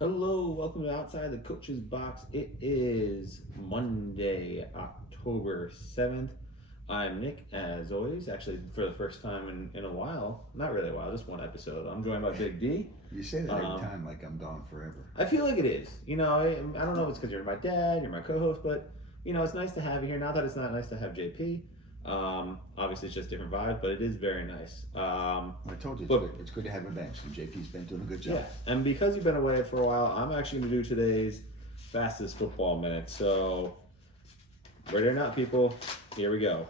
Hello, welcome to Outside the Coach's Box. It is Monday, October 7th. I'm Nick, as always, actually for the first time in a while. Not really a while, just one episode. I'm joined by Big D. You say that every time like I'm gone forever. I feel like it is. I don't know if it's because you're my dad, you're my co host, but, it's nice to have you here. Not that it's not nice to have JP. Obviously, it's just different vibes, but it is very nice. I told you it's good to have a bench, and JP's been doing a good job. Yeah, and because you've been away for a while, I'm actually going to do today's fastest football minute. So, ready or not, people, here we go.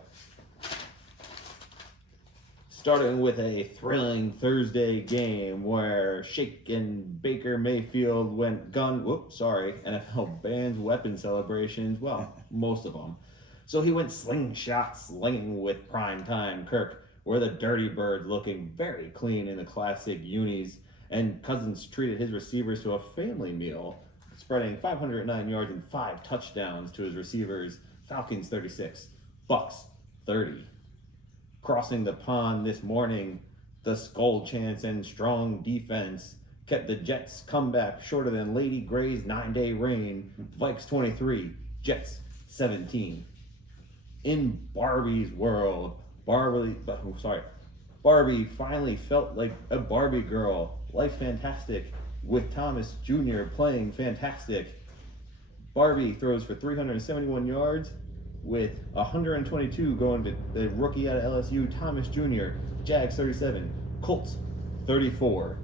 Starting with a thrilling Thursday game where Shake and Baker Mayfield went NFL bans weapon celebrations. Well, most of them. So he went slingshot slinging with primetime Kirk, where the Dirty Bird looking very clean in the classic unis, and Cousins treated his receivers to a family meal, spreading 509 yards and 5 touchdowns to his receivers. Falcons 36, Bucks 30. Crossing the pond this morning, the Skull Chance and strong defense kept the Jets' comeback shorter than Lady Gray's 9-day reign. Vikes 23, Jets 17. In Barbie's world, Barbie finally felt like a Barbie girl. Life fantastic, with Thomas Jr. playing fantastic. Barbie throws for 371 yards, with 122 going to the rookie out of LSU, Thomas Jr. Jags 37, Colts 34.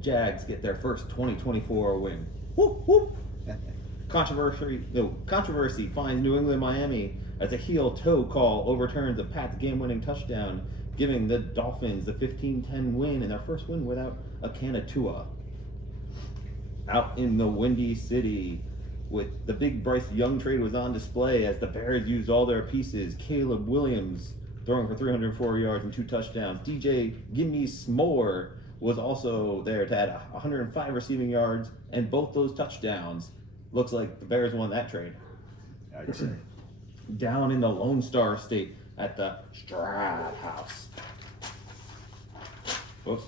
Jags get their first 2024 win. Whoop, whoop. Controversy finds New England Miami as a heel-toe call overturns the Pats' game-winning touchdown, giving the Dolphins the 15-10 win and their first win without a can of Tua. Out in the Windy City, with the big Bryce Young trade was on display as the Bears used all their pieces. Caleb Williams throwing for 304 yards and 2 touchdowns. DJ Gimme S'more was also there to add 105 receiving yards and both those touchdowns. Looks like the Bears won that trade. I'd say. Down in the Lone Star State at the Strat House. Oops.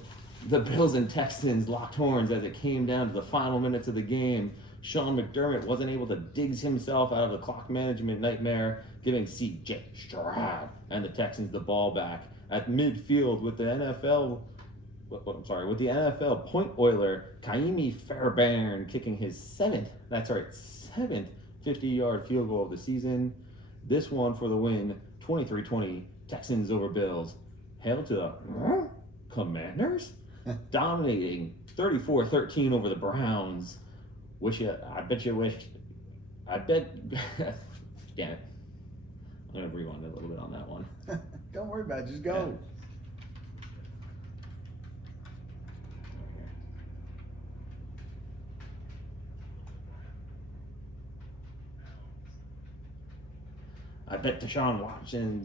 The Bills and Texans locked horns as it came down to the final minutes of the game. Sean McDermott wasn't able to dig himself out of the clock management nightmare, giving C.J. Stroud and the Texans the ball back at midfield with the NFL point oiler Kaimi Fairbairn kicking his seventh 50-yard field goal of the season. This one for the win, 23-20, Texans over Bills. Hail to the Commanders, dominating 34-13 over the Browns. I bet. Damn it. I'm going to rewind a little bit on that one. Don't worry about it, just go. Yeah. I bet Deshaun Watson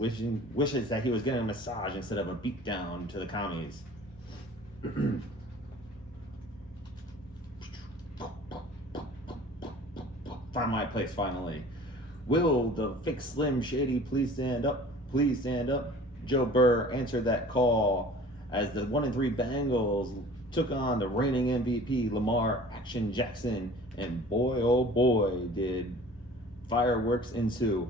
wishes that he was getting a massage instead of a beatdown to the commies. Find my place finally. Will the fake Slim Shady please stand up? Please stand up. Joe Burr answered that call as the 1-3 Bengals took on the reigning MVP Lamar Action Jackson, and boy oh boy did fireworks ensue.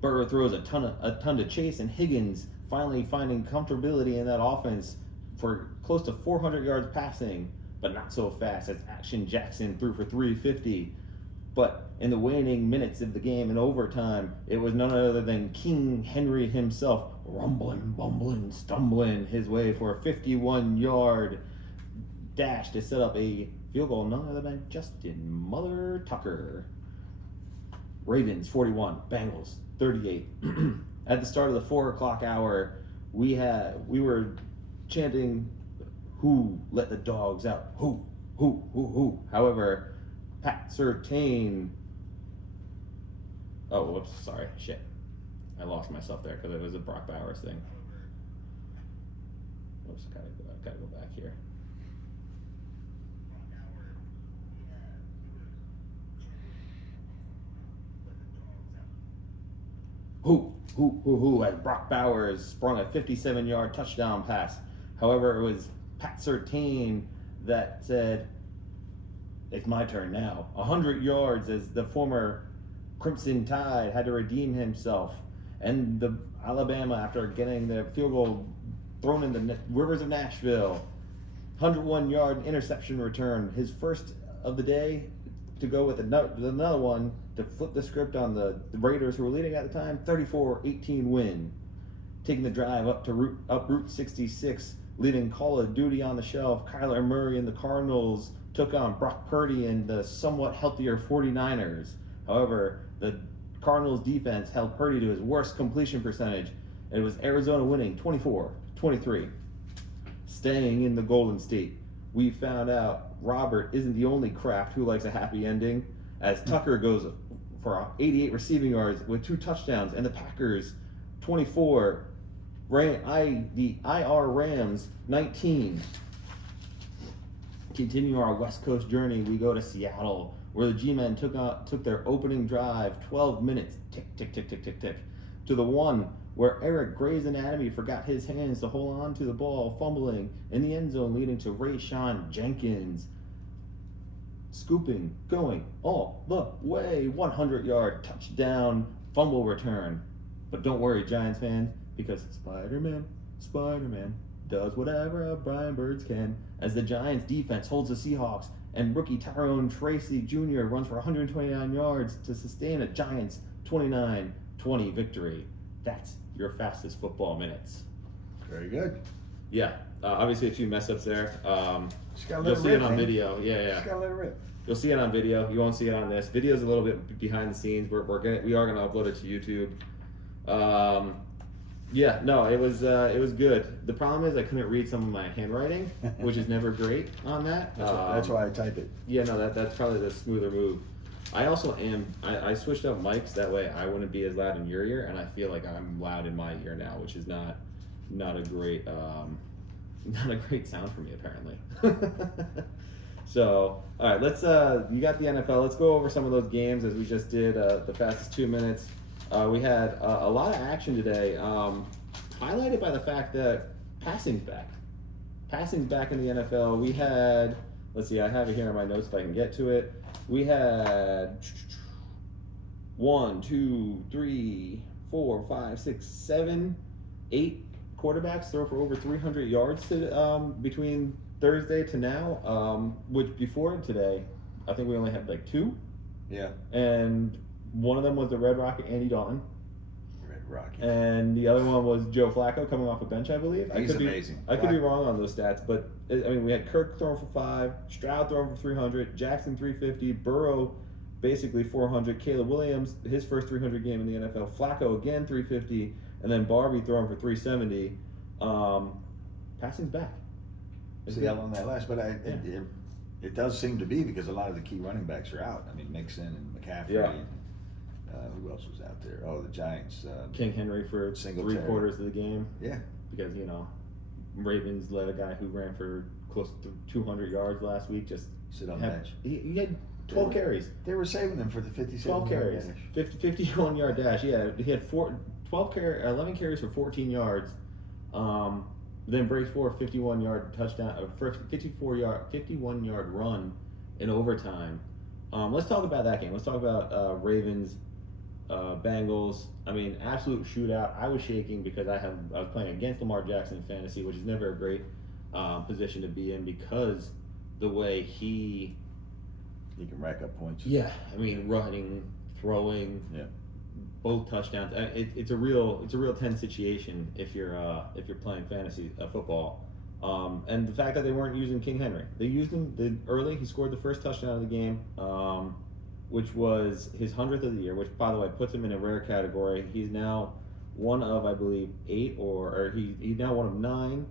Burr throws a ton to Chase, and Higgins finally finding comfortability in that offense for close to 400 yards passing, but not so fast as Action Jackson threw for 350. But in the waning minutes of the game in overtime, it was none other than King Henry himself rumbling, bumbling, stumbling his way for a 51-yard dash to set up a field goal, none other than Justin Mother Tucker. Ravens 41, Bengals 38. At the start of the 4 o'clock hour, we were chanting, "Who let the dogs out? Who? However, Pat Surtain. Oh, whoops, sorry, shit. I lost myself there because it was a Brock Bowers thing. Whoops, gotta go back here. Who, as Brock Bowers sprung a 57-yard touchdown pass. However, it was Pat Surtain that said, "It's my turn now." 100 yards as the former Crimson Tide had to redeem himself, and the Alabama, after getting the field goal thrown in the rivers of Nashville, 101-yard interception return, his first of the day, to go with another one to flip the script on the Raiders, who were leading at the time, 34-18 win, taking the drive up Route 66, leaving Call of Duty on the shelf. Kyler Murray and the Cardinals took on Brock Purdy and the somewhat healthier 49ers. However, the Cardinals defense held Purdy to his worst completion percentage, and it was Arizona winning 24-23. Staying in the Golden State, we found out Robert isn't the only Kraft who likes a happy ending, as Tucker goes for 88 receiving yards with 2 touchdowns, and the Packers 24, the IR Rams 19. Continue our West Coast journey, we go to Seattle, where the G-Men took their opening drive, 12 minutes, tick, tick, tick, tick, tick, tick, to the one where Eric Gray's Anatomy forgot his hands to hold on to the ball, fumbling in the end zone, leading to Rayshawn Jenkins scooping, going all the way, 100-yard touchdown fumble return. But don't worry, Giants fans, because Spider-Man does whatever Brian Birds can, as the Giants defense holds the Seahawks, and rookie Tyrone Tracy Jr. runs for 129 yards to sustain a Giants 29-20 victory. That's your fastest football minutes. Very good. Yeah, obviously a few mess ups there. Just gotta let You'll it see rip, it on man. video. Yeah. Just gotta let it rip. You'll see it on video. You won't see it on this. Video's a little bit behind the scenes. We are gonna upload it to YouTube. Yeah, no, it was good. The problem is I couldn't read some of my handwriting, which is never great on that. That's why I type it. Yeah, no, that's probably the smoother move. I also I switched up mics, that way I wouldn't be as loud in your ear, and I feel like I'm loud in my ear now, which is not a great sound for me, apparently. So, all right, let's you got the NFL. Let's go over some of those games as we just did the fastest 2 minutes. We had a lot of action today, highlighted by the fact that passing's back. Passing's back in the NFL. We had, let's see, I have it here in my notes if I can get to it. We had 1, 2, 3, 4, 5, 6, 7, 8 quarterbacks throw for over 300 yards between Thursday to now, which before today, I think we only had like 2. Yeah. And one of them was the Red Rocket, Andy Dalton. Red Rocket. And the other one was Joe Flacco coming off a bench, I believe. He's amazing. I could be wrong on those stats, but I mean, we had Kirk throwing for 5, Stroud throwing for 300, Jackson 350, Burrow basically 400, Caleb Williams, his first 300 game in the NFL, Flacco again 350, and then Barbie throwing for 370. Passing's back. See how long that lasts, but it does seem to be, because a lot of the key running backs are out. I mean, Mixon and McCaffrey. Yeah. And, who else was out there? Oh, the Giants. King Henry for Singletary. 3/4 of the game. Yeah. Because, Ravens let a guy who ran for close to 200 yards last week just Sit on the bench. He had 12 carries. They were saving them for the 57 12 carries. 51-yard dash. Yeah, he had 11 carries for 14 yards. Then breaks for a 51-yard touchdown, first 51-yard run in overtime. Let's talk about that game. Let's talk about Ravens, Bengals. I mean, absolute shootout. I was shaking because I was playing against Lamar Jackson in fantasy, which is never a great position to be in, because the way he can rack up points. Yeah, I mean, running, throwing. Yeah. Both touchdowns. It's a real tense situation if you're playing fantasy football, and the fact that they weren't using King Henry, they used him early. He scored the first touchdown of the game, which was his 100th of the year, which, by the way, puts him in a rare category. He's now one of, I believe, 8 or he's now one of 9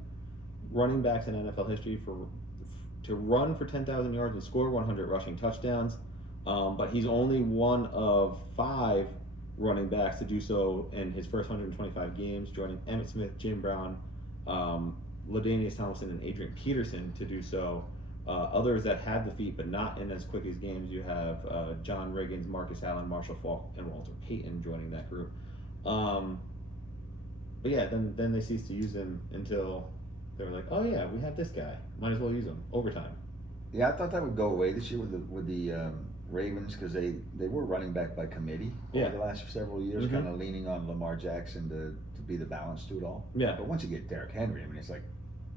running backs in NFL history to run for 10,000 yards and score 100 rushing touchdowns, but he's only one of 5 running backs to do so in his first 125 games, joining Emmitt Smith, Jim Brown, LaDainius Tomlinson, and Adrian Peterson to do so. Others that had the feat but not in as quick as games, you have John Riggins, Marcus Allen, Marshall Faulk, and Walter Payton joining that group. But yeah, then they ceased to use him until They were like, oh yeah, we have this guy. Might as well use him overtime. Yeah, I thought that would go away this year with the Ravens because they were running back by committee over the last several years, kind of leaning on Lamar Jackson to be the balance to it all. Yeah. But once you get Derrick Henry, I mean, it's like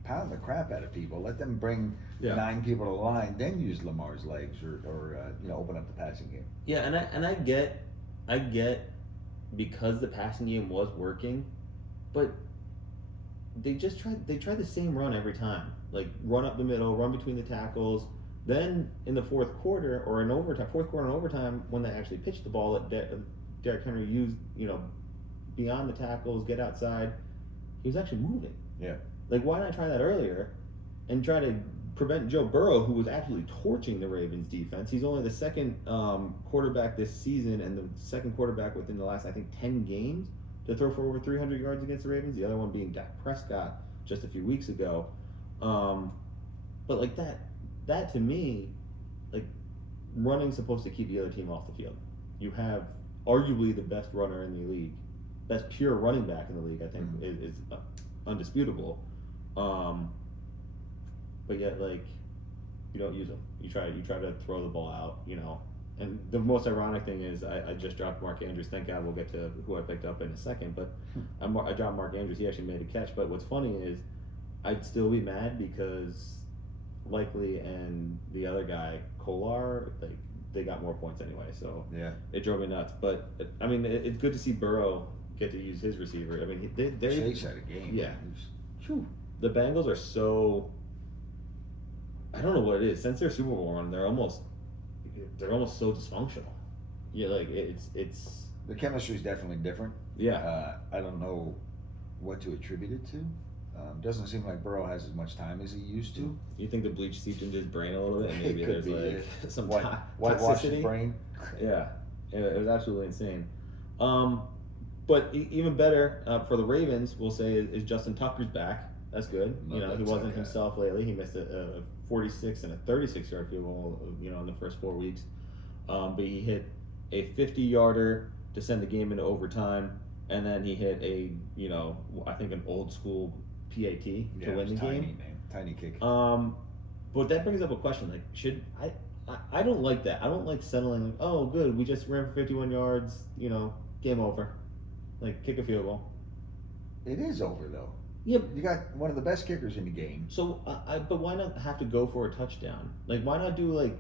pound the crap out of people. Let them bring Yeah. 9 people to the line, then use Lamar's legs or open up the passing game. Yeah, and I get because the passing game was working, but they tried the same run every time. Like run up the middle, run between the tackles. Then in the fourth quarter or in overtime, when they actually pitched the ball, Derrick Henry used, beyond the tackles, get outside. He was actually moving. Yeah. Like why not try that earlier, and try to prevent Joe Burrow, who was actually torching the Ravens defense. He's only the second quarterback this season and the second quarterback within the last, I think, 10 games to throw for over 300 yards against the Ravens. The other one being Dak Prescott just a few weeks ago. But like that to me, like running's supposed to keep the other team off the field. You have arguably the best runner in the league, best pure running back in the league. I think is undisputable. But yet, like, you don't use them. You try to throw the ball out, And the most ironic thing is I just dropped Mark Andrews. Thank God we'll get to who I picked up in a second. But I dropped Mark Andrews. He actually made a catch. But what's funny is I'd still be mad because Likely and the other guy, Kolar, like they got more points anyway. So yeah, it drove me nuts. But I mean, it's good to see Burrow get to use his receiver. I mean, they're Chase had a game. Yeah. The Bengals are so. I don't know what it is. Since their Super Bowl run, they're almost so dysfunctional. Yeah, like it's. The chemistry is definitely different. Yeah. I don't know what to attribute it to. Doesn't seem like Burrow has as much time as he used to. You think the bleach seeped into his brain a little bit, and maybe It could there's be, like some whitewash his toxicity. brain. Yeah, it was absolutely insane. But even better for the Ravens, we'll say, is Justin Tucker's back. That's good. He wasn't himself lately. He missed a 46 and a 36-yard field goal, in the first 4 weeks. But he hit a 50-yarder to send the game into overtime, and then he hit I think an old school PAT to win the game. Tiny kick. But that brings up a question. Like, should I don't like that. I don't like settling. Like, oh, good, we just ran for 51 yards. Game over. Like, kick a field goal. It is over though. Yeah, you got one of the best kickers in the game. So, but why not have to go for a touchdown? Like, why not do like,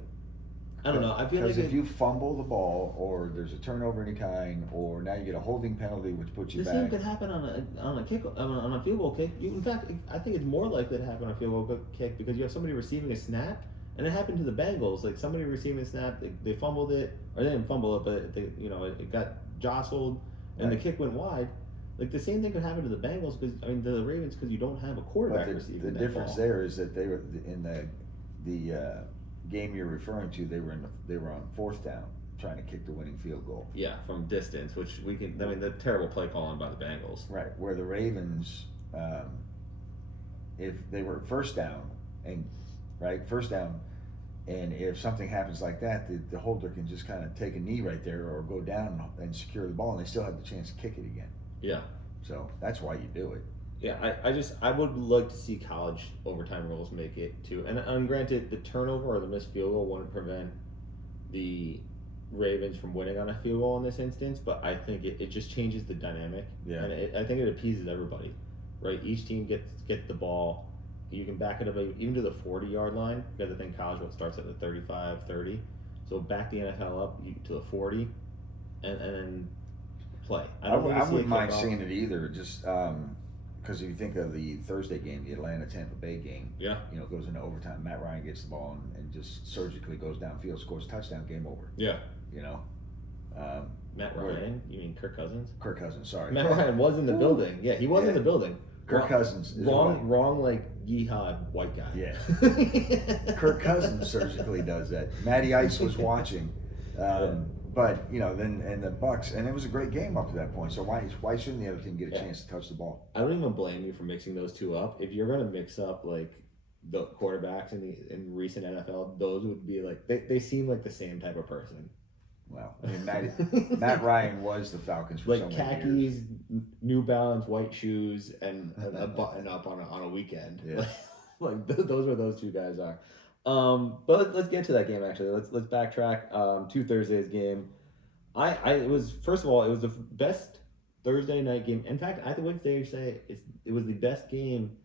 I don't know. I feel like because if you fumble the ball, or there's a turnover of any kind, or now you get a holding penalty, which puts you the back. The same could happen on a kick on a field goal kick. In fact, I think it's more likely to happen on a field goal kick because you have somebody receiving a snap, and it happened to the Bengals. Like somebody receiving a snap, they fumbled it, or they didn't fumble it, but it got jostled, and the kick went wide. Like the same thing could happen to the Bengals because the Ravens because you don't have a quarterback receiving the that difference ball. there is that they were in the game you're referring to. They were on fourth down trying to kick the winning field goal. Yeah, from distance, which we can. I mean, the terrible play calling by the Bengals. Right, where the Ravens, if they were first down, and if something happens like that, the holder can just kind of take a knee right there or go down and secure the ball, and they still have the chance to kick it again. Yeah. So that's why you do it. Yeah, I would like to see college overtime rules make it too. And granted, the turnover or the missed field goal wouldn't prevent the Ravens from winning on a field goal in this instance, but I think it just changes the dynamic. Yeah. And I think it appeases everybody, right? Each team gets the ball. You can back it up even to the 40-yard line because I think college starts at the 35, 30. So back the NFL up to the 40 and then play. I wouldn't mind seeing it either, just because if you think of the Thursday game, the Atlanta-Tampa Bay game, goes into overtime. Matt Ryan gets the ball and just surgically goes downfield, scores a touchdown, game over. Yeah. Matt Ryan? You mean Kirk Cousins? Kirk Cousins, sorry. Matt Ryan was in the building. Yeah, he was in the building. Kirk Cousins is wrong like yeehaw white guy. Yeah. Kirk Cousins surgically does that. Matty Ice was watching. But then and the Bucks, and it was a great game up to that point. So why shouldn't the other team get a chance to touch the ball? I don't even blame you for mixing those two up. If you're gonna mix up like the quarterbacks in recent NFL, those would be like they seem like the same type of person. Well, I mean Matt Ryan was the Falcons for like so many khakis, years. New Balance white shoes and a button up on a weekend. Yeah. Those are those two guys are. But let's get to that game actually. Let's backtrack. 2 Thursdays game. It was, first of all, it was the best Thursday night game. In fact, I would say it was the best game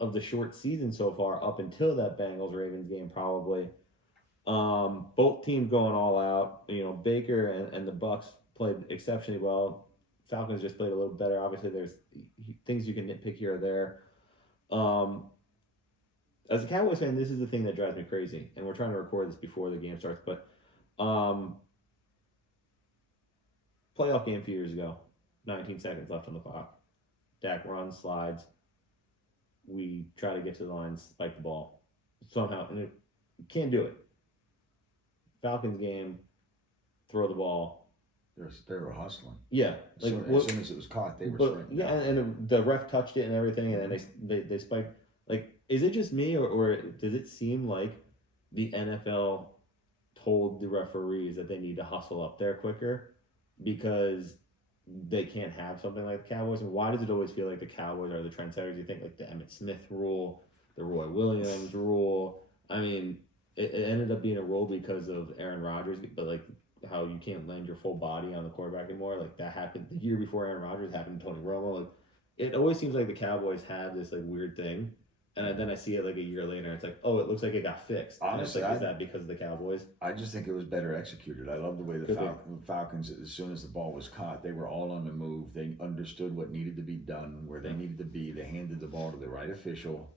of the short season so far up until that Bengals Ravens game probably. Both teams going all out. Baker and the Bucks played exceptionally well. Falcons just played a little better. Obviously, there's things you can nitpick here or there. As a Cowboys fan, this is the thing that drives me crazy, and we're trying to record this before the game starts. But playoff game a few years ago, 19 seconds left on the clock. Dak runs, slides. We try to get to the line, spike the ball somehow, and can't do it. Falcons game, throw the ball. They were hustling. Yeah, as soon as it was caught, they were sprinting. Yeah, and the ref touched it and everything, and then they spiked. Is it just me, or does it seem like the NFL told the referees that they need to hustle up there quicker because they can't have something like the Cowboys? And why does it always feel like the Cowboys are the trendsetters? You think like the Emmitt Smith rule, the Roy Williams rule. I mean, it ended up being a rule because of Aaron Rodgers, but how you can't land your full body on the quarterback anymore. That happened the year before Aaron Rodgers, happened to Tony Romo. It always seems like the Cowboys have this weird thing. And then I see it a year later, and it's oh, it looks like it got fixed. Honestly, is that because of the Cowboys? I just think it was better executed. I love the way the Falcons, as soon as the ball was caught, they were all on the move. They understood what needed to be done, where they needed to be. They handed the ball to the right official.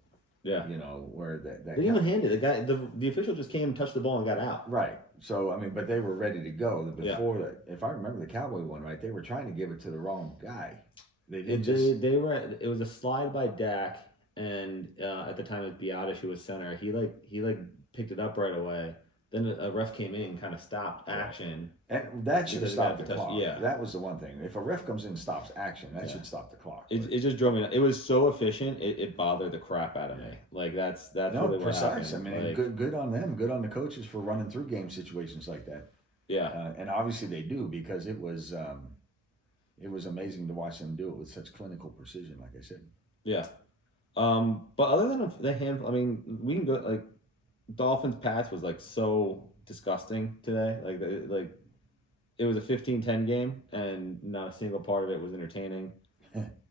Yeah. Where that they didn't even hand it. The guy, the official just came, touched the ball, and got out. Right. So, but they were ready to go. Before that, if I remember the Cowboy one right, they were trying to give it to the wrong guy. They were. It was a slide by Dak. And at the time it was Biotish who was center. He picked it up right away. Then a ref came in and kind of stopped action. And that should have stopped the clock. Yeah, that was the one thing. If a ref comes in and stops action, that should stop the clock. It just drove me nuts. It was so efficient. It bothered the crap out of me. That's really precise. What happened. Good on them. Good on the coaches for running through game situations like that. Yeah, and obviously they do, because it was amazing to watch them do it with such clinical precision. Like I said. Yeah. But other than the handful, we can go Dolphins Pats was so disgusting today. It was a 15-10 game, and not a single part of it was entertaining.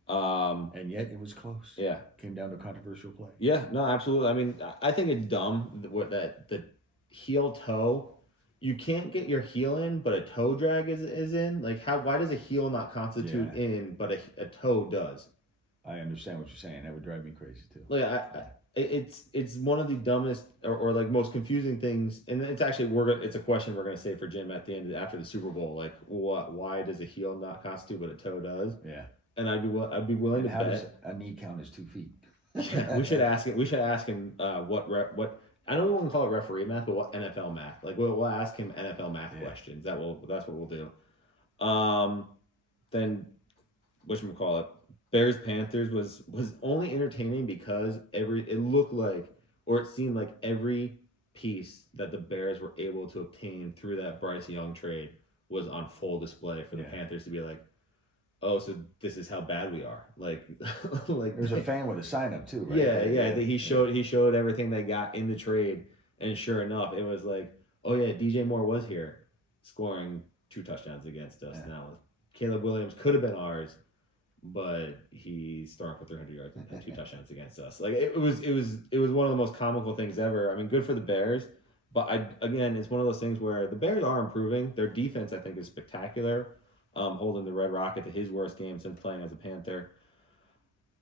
And yet it was close. Yeah, came down to a controversial play. Yeah, no, absolutely. I think it's dumb that the heel toe. You can't get your heel in, but a toe drag is in. Why does a heel not constitute in, but a toe does? I understand what you're saying. That would drive me crazy too. It's one of the dumbest or most confusing things, and it's actually it's a question we're gonna save for Jim at the end after the Super Bowl. Why does a heel not constitute but a toe does? Yeah. And I'd be willing to bet. How does a knee count as 2 feet? Yeah, we should ask him. We should ask him what I don't want to call it referee math, but what NFL math. We'll ask him NFL math questions. That's what we'll do. Then whatchamacallit? Bears Panthers was only entertaining because it looked like, or it seemed like, every piece that the Bears were able to obtain through that Bryce Young trade was on full display for the Panthers to be oh, so this is how bad we are. There's a fan with a sign up too, right? Yeah. He showed everything they got in the trade, and sure enough, it was oh yeah, DJ Moore was here, scoring 2 touchdowns against us. Yeah. Now Caleb Williams could have been ours, but he's throwing for 300 yards and 2 touchdowns against us. It was one of the most comical things ever. Good for the Bears, but it's one of those things where the Bears are improving. Their defense, I think, is spectacular. Holding the Red Rocket to his worst game since playing as a Panther.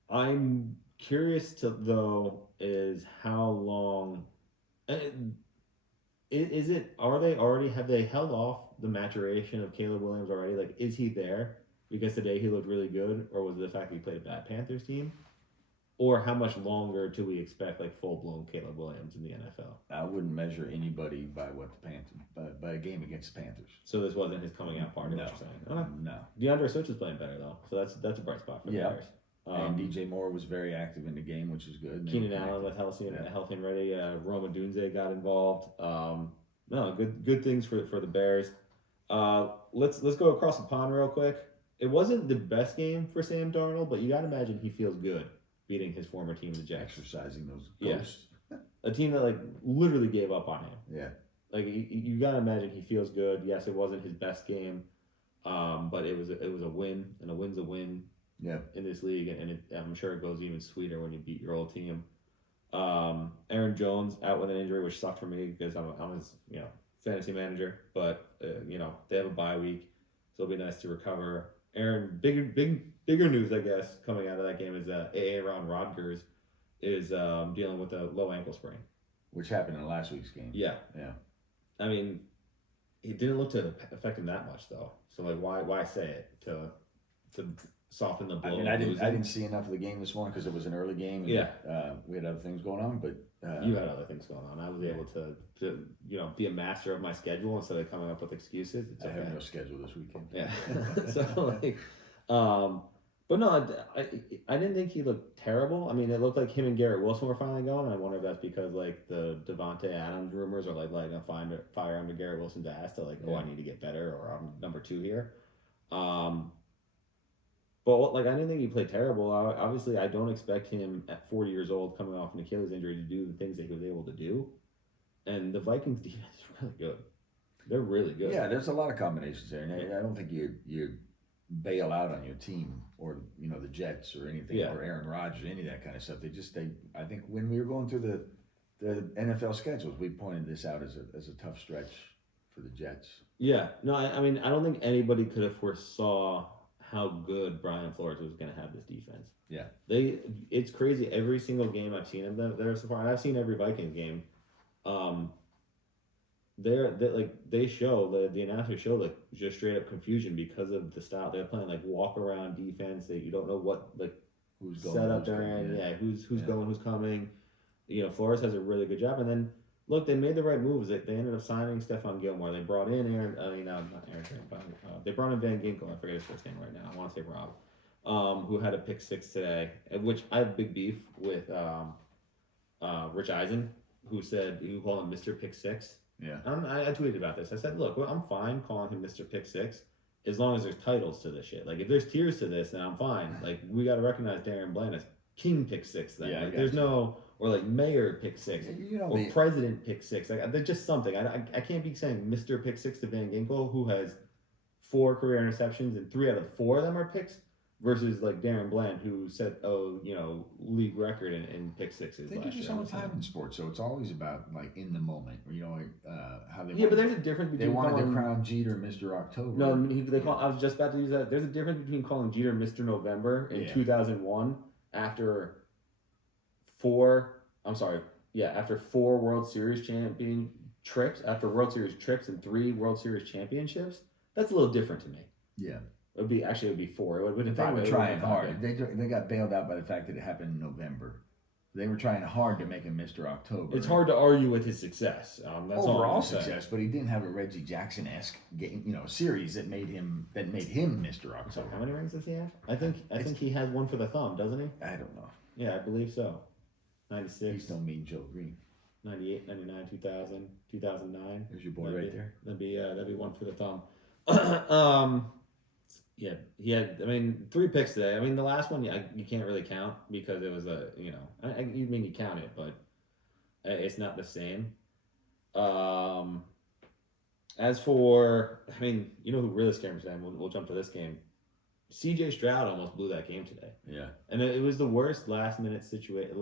I'm curious is how long is it? Have they held off the maturation of Caleb Williams already? Is he there? Because today he looked really good, or was it the fact that he played a bad Panthers team? Or how much longer do we expect full-blown Caleb Williams in the NFL? I wouldn't measure anybody by by a game against the Panthers. So this wasn't his coming out party, what you're saying? Okay. No. DeAndre Swift is playing better though, so that's a bright spot for the Bears. And DJ Moore was very active in the game, which is good. Keenan Allen was healthy and ready. Roma Dunze got involved. No, good things for the Bears. Let's go across the pond real quick. it wasn't the best game for Sam Darnold, but you got to imagine he feels good beating his former team, the Jets. Exercising those ghosts. Yeah. A team that like literally gave up on him. Yeah. Like you got to imagine he feels good. Yes, it wasn't his best game, but it was a win, and a win's a win. Yeah. In this league, and I'm sure it goes even sweeter when you beat your old team. Aaron Jones out with an injury, which sucked for me because I'm his fantasy manager, but they have a bye week, so it'll be nice to recover. Aaron, bigger news, I guess, coming out of that game is Aaron Rodgers is dealing with a low ankle sprain, which happened in last week's game. Yeah. I mean, it didn't look to affect him that much though. So like, why say it to soften the blow? I mean, I didn't see enough of the game this morning because it was an early game. And, yeah. We had other things going on, but you had other things going on. I was able to be a master of my schedule instead of coming up with excuses. I have no schedule this weekend. Yeah. So like, but no, I didn't think he looked terrible. I mean, it looked like him and Garrett Wilson were finally going. I wonder if that's because like the Devontae Adams rumors are like lighting a fire under Garrett Wilson's ass to like, I need to get better, or I'm number 2 here. But like, I didn't think he played terrible. Obviously, I don't expect him at 40 years old, coming off an Achilles injury, to do the things that he was able to do. And the Vikings defense is really good. They're really good. Yeah, there's a lot of combinations there, and I don't think you bail out on your team or the Jets or anything, or Aaron Rodgers, any of that kind of stuff. I think when we were going through the NFL schedules, we pointed this out as a tough stretch for the Jets. Yeah, no, I mean, I don't think anybody could have foresaw how good Brian Flores was going to have this defense. Yeah, it's crazy. Every single game I've seen of them there so far, and I've seen every Vikings game. They show the announcers show like just straight up confusion because of the style they're playing, like walk around defense that you don't know what who's going, set up there, and who's going, who's coming. Flores has a really good job, and then. Look, they made the right moves. They ended up signing Stephon Gilmore. They brought in they brought in Van Ginkel. I forget his first name right now. I want to say Rob, who had a pick 6 today, which I have big beef with Rich Eisen, who called him Mr. Pick 6. Yeah. I tweeted about this. I said, look, I'm fine calling him Mr. Pick 6 as long as there's titles to this shit. Like, if there's tiers to this, then I'm fine. Like, we got to recognize Darren Bland as King Pick 6 then. Yeah, like, there's no... Or like Mayor Pick 6, or President Pick 6. Like, they're just something. I can't be saying Mr. Pick 6 to Van Ginkel, who has 4 career interceptions and 3 out of 4 of them are picks, versus like Darren Bland, who set league record in pick 6s. They do this all the time in sports, so it's always about like in the moment, how they. Yeah, but there's a difference between. They wanted to crown Jeter Mr. October. No, I was just about to use that. There's a difference between calling Jeter Mr. November in 2001 after 4 World Series trips, after World Series trips and 3 World Series championships. That's a little different to me. Yeah. It would be 4. It would have They were trying hard. They got bailed out by the fact that it happened in November. They were trying hard to make him Mr. October. It's hard to argue with his success. That's overall success, but he didn't have a Reggie Jackson-esque game, series that made him Mr. October. So how many rings does he have? I think he has one for the thumb, doesn't he? I don't know. Yeah, I believe so. 96. He's no mean Joe Green. 98, 99, 2000, 2009. There's your boy right there. That'd be one for the thumb. Yeah, he had. 3 picks today. The last one, you can't really count because it was you count it, but it's not the same. As for, who really scared me today? We'll jump to this game. C.J. Stroud almost blew that game today. Yeah, and it was the worst last-minute situation,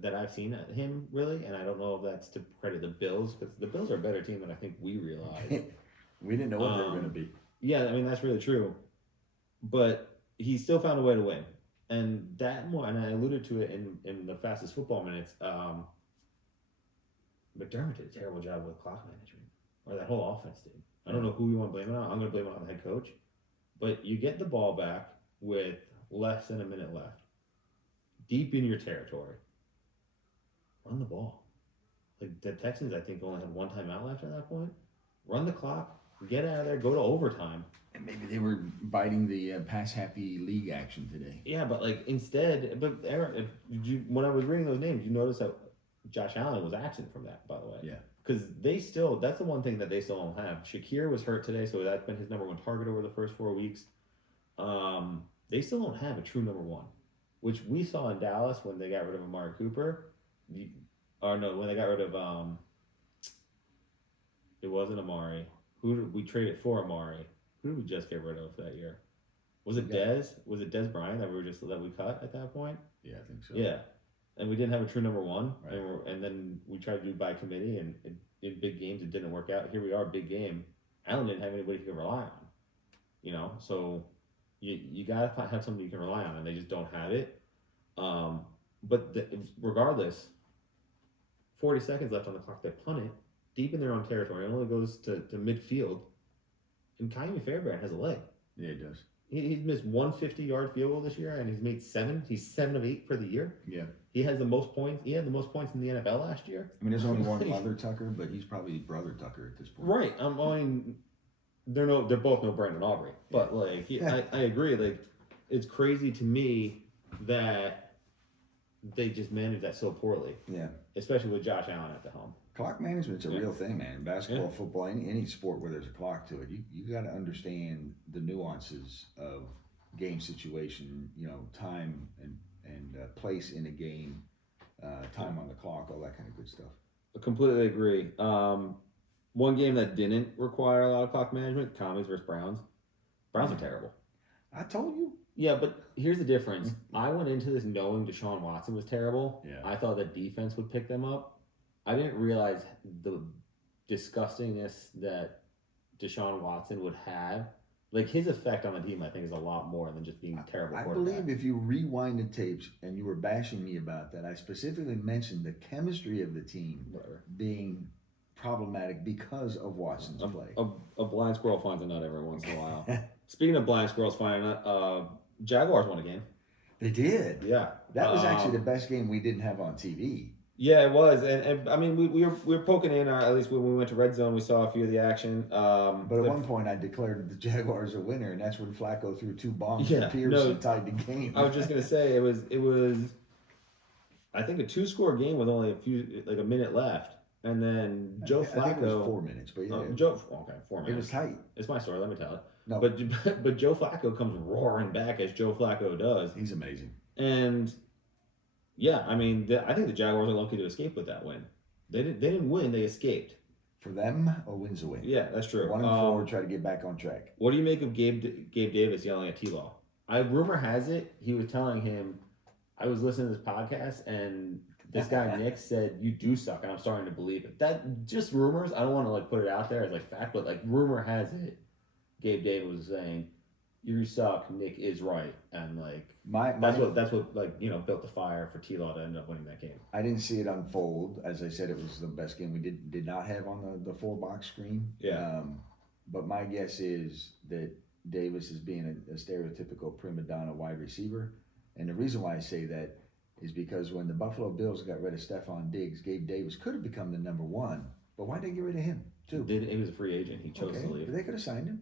that I've seen at him really. And I don't know if that's to credit the Bills, because the Bills are a better team than I think we realized. We didn't know what they were going to be. Yeah, that's really true. But he still found a way to win, and and I alluded to it in the fastest football minutes. McDermott did a terrible job with clock management, or that whole offense did. I don't know who you want to blame it on. I'm going to blame it on the head coach. But you get the ball back with less than a minute left, deep in your territory. Run the ball. Like, the Texans, I think, only had 1 timeout left at that point. Run the clock, get out of there, go to overtime. And maybe they were biting the pass-happy league action today. Yeah, but instead, Aaron, when I was reading those names, you notice that Josh Allen was absent from that, by the way. Yeah. Because that's the one thing that they still don't have. Shakir was hurt today, so that's been his number 1 target over the first 4 weeks. They still don't have a true number one, which we saw in Dallas when they got rid of Amari Cooper. When they got rid of it wasn't Amari. Who did we traded for Amari? Who did we just get rid of that year? Was it Dez? Was it Dez Bryant that we cut at that point? Yeah, I think so. Yeah, and we didn't have a true number one, Right. and then we tried to do by committee, and in big games it didn't work out. Here we are, big game. Allen didn't have anybody he could rely on, so you gotta have somebody you can rely on, and they just don't have it. But regardless, 40 seconds left on the clock. They punt it deep in their own territory. It only goes to midfield, and Ka'imi Fairbairn has a leg. Yeah, it does. He's missed 150-yard field goal this year, and he's made 7. He's 7 of 8 for the year. Yeah. He has the most points. He had the most points in the NFL last year. I mean, there's only one Mother Tucker, but he's probably brother Tucker at this point. Right. I mean, they're both no Brandon Aubrey, but I agree. Like, it's crazy to me that they just managed that so poorly. Yeah. Especially with Josh Allen at the helm. Clock management's a real thing, man. Basketball, football, any sport where there's a clock to it, you got to understand the nuances of game situation, time and place in a game, time on the clock, all that kind of good stuff. I completely agree. One game that didn't require a lot of clock management, Commies versus Browns. Browns are terrible. I told you. Yeah, but here's the difference. I went into this knowing Deshaun Watson was terrible. Yeah. I thought that defense would pick them up. I didn't realize the disgustingness that Deshaun Watson would have. Like, his effect on the team, I think, is a lot more than just being a terrible quarterback. I believe if you rewind the tapes and you were bashing me about that, I specifically mentioned the chemistry of the team being problematic because of Watson's play. A blind squirrel finds a nut every once in a while. Speaking of blind squirrels finding a nut, Jaguars won a game. They did. Yeah. That was actually the best game we didn't have on TV. Yeah, it was, and I mean, we were poking in. At least when we went to Red Zone, we saw a few of the action. But at one point, I declared the Jaguars a winner, and that's when Flacco threw 2 bombs to Pierce and tied the game. I was just gonna say it was, I think, a 2-score game with only a minute left, and then Joe Flacco. I think it was 4 minutes, but yeah. 4 minutes. It was tight. It's my story. Let me tell it. No, but Joe Flacco comes roaring back as Joe Flacco does. He's amazing. And yeah, I mean, I think the Jaguars are lucky to escape with that win. They didn't win; they escaped. For them, a win's a win. Yeah, that's true. 1-4, try to get back on track. What do you make of Gabe Davis yelling at T-Law? Rumor has it he was telling him, I was listening to this podcast and this guy Nick said you do suck, and I'm starting to believe it. That just rumors. I don't want to put it out there as fact, but rumor has it Gabe Davis was saying you suck. Nick is right, and that's what built the fire for T-Law to end up winning that game. I didn't see it unfold. As I said, it was the best game we did not have on the 4-box screen. Yeah. But my guess is that Davis is being a stereotypical prima donna wide receiver, and the reason why I say that is because when the Buffalo Bills got rid of Stephon Diggs, Gabe Davis could have become the number 1. But why'd they get rid of him too? He was a free agent. He chose to leave. They could have signed him.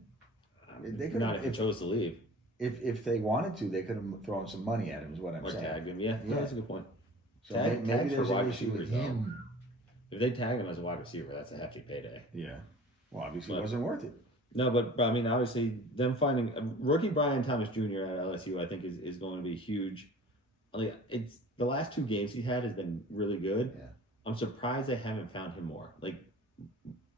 They could not if he chose to leave. If they wanted to, they could have thrown some money at him. Is what I'm saying. Or tagged him. Yeah, that's a good point. So maybe there's an issue with him. If they tag him as a wide receiver, that's a hefty payday. Yeah. Well, obviously, it wasn't worth it. No, but I mean, obviously, them finding rookie Brian Thomas Jr. at LSU, I think is going to be huge. It's the last 2 games he had has been really good. Yeah. I'm surprised they haven't found him more.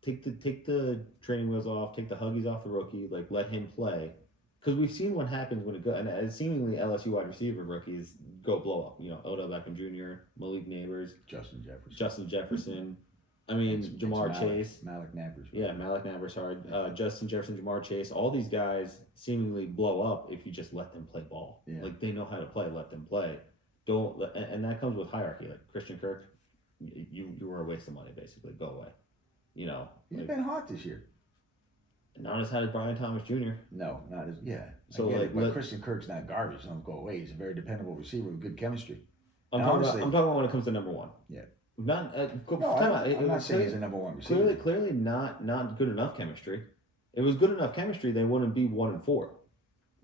Take the training wheels off, take the Huggies off the rookie, let him play. Because we've seen what happens when it goes, and seemingly LSU wide receiver rookies go blow up. Odell Beckham Jr., Malik Neighbors, Justin Jefferson. I mean, Jamar Chase. Malik Nabers. Yeah, Malik Nabers, sorry. Justin Jefferson, Jamar Chase. All these guys seemingly blow up if you just let them play ball. Yeah. They know how to play, let them play. And that comes with hierarchy. Christian Kirk, you were a waste of money, basically. Go away. He's been hot this year. Not as hot as Brian Thomas Jr. No, not as So but Christian Kirk's not garbage. Don't go away. He's a very dependable receiver with good chemistry. I'm talking about when it comes to number 1. Yeah. I'm not saying he's a number 1 receiver. Clearly not good enough chemistry. If it was good enough chemistry, they wouldn't be 1-4.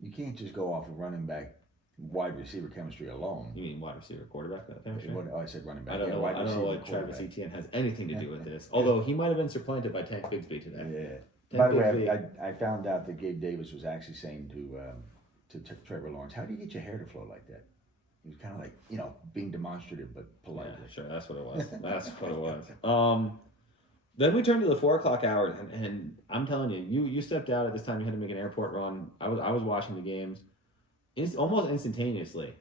You can't just go off of running back, wide receiver chemistry alone. You mean wide receiver quarterback chemistry? I said running back. I don't know what Travis Etienne has anything to do with this. Although he might have been supplanted by Tank Bigsby today. Yeah. By the way, I found out that Gabe Davis was actually saying to Trevor Lawrence, how do you get your hair to flow like that? He was kind of like, being demonstrative but polite. Yeah, sure, that's what it was. That's what it was. Then we turned to the 4:00 hour, and I'm telling you, you stepped out at this time. You had to make an airport run. I was watching the games. It's almost instantaneously.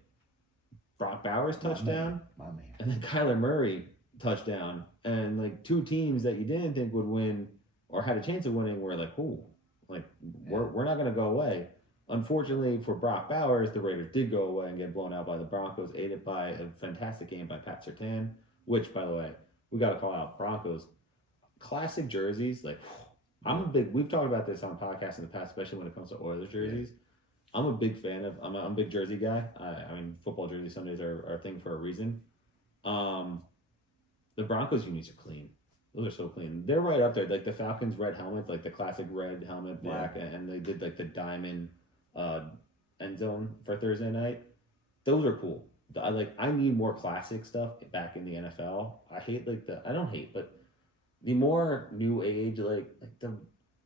Brock Bowers touchdown, my man, and then Kyler Murray touchdown, and like two teams that you didn't think would win or had a chance of winning were like, ooh, like we're not gonna go away. Unfortunately for Brock Bowers, the Raiders did go away and get blown out by the Broncos, aided by a fantastic game by Pat Surtain, which, by the way, we got to call out Broncos. Classic jerseys, like, we've talked about this on podcasts in the past, especially when it comes to Oilers jerseys. Yeah. I'm a big fan of, I'm a big jersey guy. I mean, football jersey Sundays are a thing for a reason. The Broncos unis are clean. Those are so clean. They're right up there. Like the Falcons red helmet, like the classic red helmet, black, and they did like the diamond end zone for Thursday night. Those are cool. I need more classic stuff back in the NFL. I don't hate, but the more new age, like the.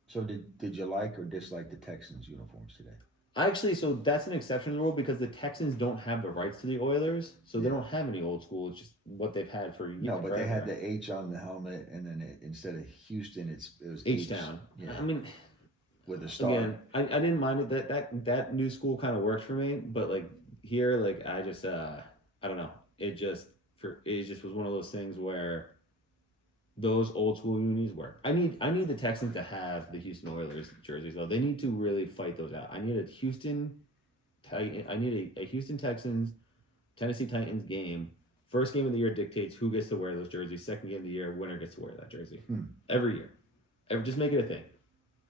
So did you like or dislike the Texans uniforms today? Actually, so that's an exception to the rule because the Texans don't have the rights to the Oilers, so they don't have any old school. It's just what they've had for years. No, but they had the H on the helmet, and then instead of Houston, it was H down. Yeah. I mean, with a star. Again, I didn't mind it. That new school kind of worked for me, but like here, like I just I don't know. It just was one of those things where those old school unis work. I need the Texans to have the Houston Oilers jerseys though. They need to really fight those out. I need a Houston Texans, Tennessee Titans game. First game of the year dictates who gets to wear those jerseys. Second game of the year, winner gets to wear that jersey. Every year. Just make it a thing.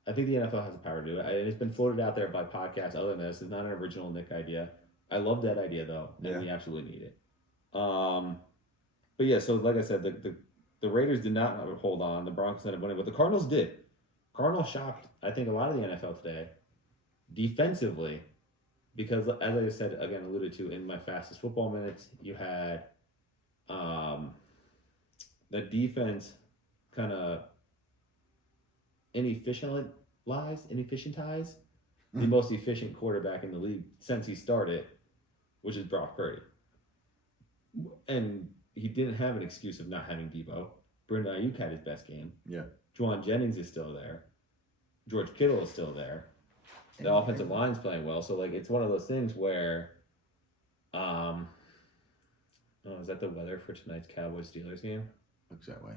I think the NFL has the power to do it. And it's been floated out there by podcasts other than this. It's not an original Nick idea. I love that idea though, and we absolutely need it. But yeah, so like I said, the Raiders did not hold on. The Broncos ended up winning, but the Cardinals did. Cardinals shocked, I think, a lot of the NFL today, defensively, because as I said, again, alluded to in my fastest football minutes, you had the defense kind of inefficientize the most efficient quarterback in the league since he started, which is Brock Purdy. And he didn't have an excuse of not having Debo. Brandon Ayuk had his best game. Yeah. Juwan Jennings is still there. George Kittle is still there. The offensive line's playing well. So, like, it's one of those things where, is that the weather for tonight's Cowboys-Steelers game? Looks that way.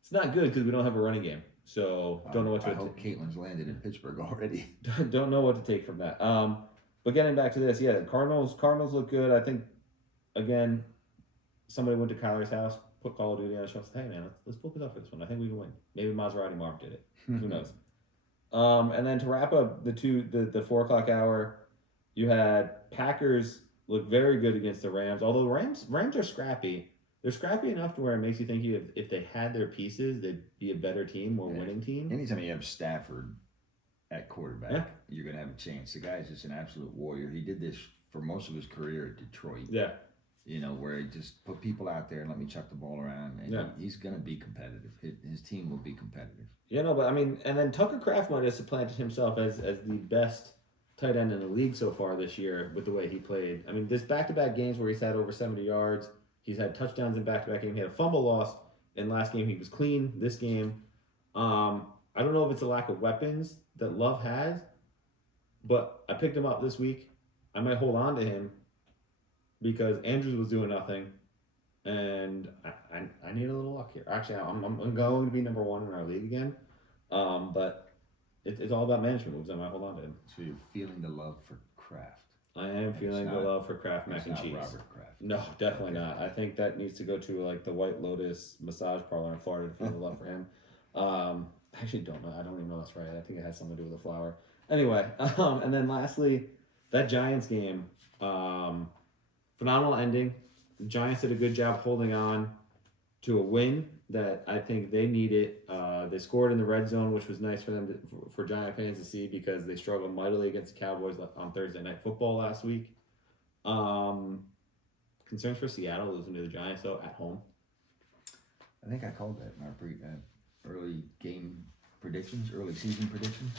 It's not good because we don't have a running game. So, don't know what to I hope Caitlin's landed in Pittsburgh already. Don't know what to take from that. But getting back to this, yeah, the Cardinals look good. I think, again, somebody went to Kyler's house, put Call of Duty on the show, and said, hey, man, let's focus up for this one. I think we can win. Maybe Maserati Mark did it. Who knows? And then to wrap up the 4 o'clock hour, you had Packers look very good against the Rams. Although Rams are scrappy. They're scrappy enough to where it makes you think if they had their pieces, they'd be a better team, more winning team. Anytime you have Stafford at quarterback, you're going to have a chance. The guy's just an absolute warrior. He did this for most of his career at Detroit. Yeah. Where he just put people out there and let me chuck the ball around. And he's going to be competitive. His team will be competitive. But I mean, and then Tucker Kraft might have supplanted himself as the best tight end in the league so far this year with the way he played. I mean, this back-to-back games where he's had over 70 yards. He's had touchdowns in back-to-back games. He had a fumble loss in last game. He was clean this game. I don't know if it's a lack of weapons that Love has, but I picked him up this week. I might hold on to him because Andrews was doing nothing, and I need a little luck here. Actually, I'm going to be number one in our league again, but it's all about management moves. I might hold on to him. So you're feeling the love for Kraft. I am feeling the love for Kraft mac and cheese. Robert Kraft. No, definitely not. I think that needs to go to like the White Lotus massage parlor in Florida to feel the love for him. I actually don't know. I don't even know that's right. I think it has something to do with the flower. Anyway, and then lastly, that Giants game, phenomenal ending. The Giants did a good job holding on to a win that I think they needed. They scored in the red zone, which was nice for them for Giant fans to see because they struggled mightily against the Cowboys on Thursday Night Football last week. Concerns for Seattle losing to the Giants though at home. I think I called that in our early game predictions, early season predictions.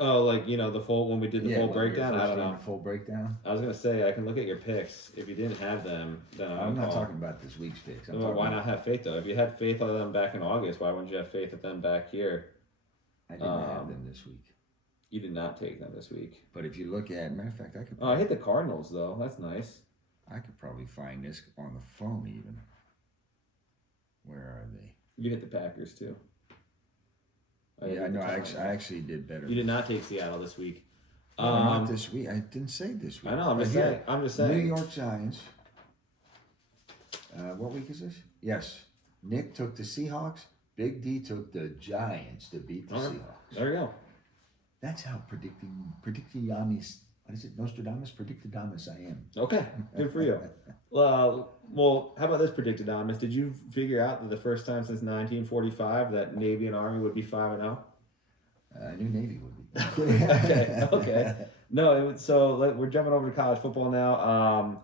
Oh, like the full when we did the full when we were breakdown. I first don't doing know. the full breakdown. I was gonna say I can look at your picks. If you didn't have them, then I'm not talking about this week's picks. Well, why not have faith though? If you had faith on them back in August, why wouldn't you have faith at them back here? I didn't have them this week. You did not take them this week. But if you look at, matter of fact, I could. Oh, I hit the Cardinals though. That's nice. I could probably find this on the phone even. Where are they? You hit the Packers too. Yeah, I know. I actually did better. You did not take Seattle this week. Not this week. I didn't say this week. I know. I'm just saying. I'm just saying. New York Giants. What week is this? Yes. Nick took the Seahawks. Big D took the Giants to beat the Seahawks. There you go. That's how predictiamis. What is it? Nostradamus? Predictidamus I am. Okay. Good for you. Well, how about this Predictidamus? Did you figure out that the first time since 1945 that Navy and Army would be 5-0? I knew Navy would be. Okay. No, so we're jumping over to college football now.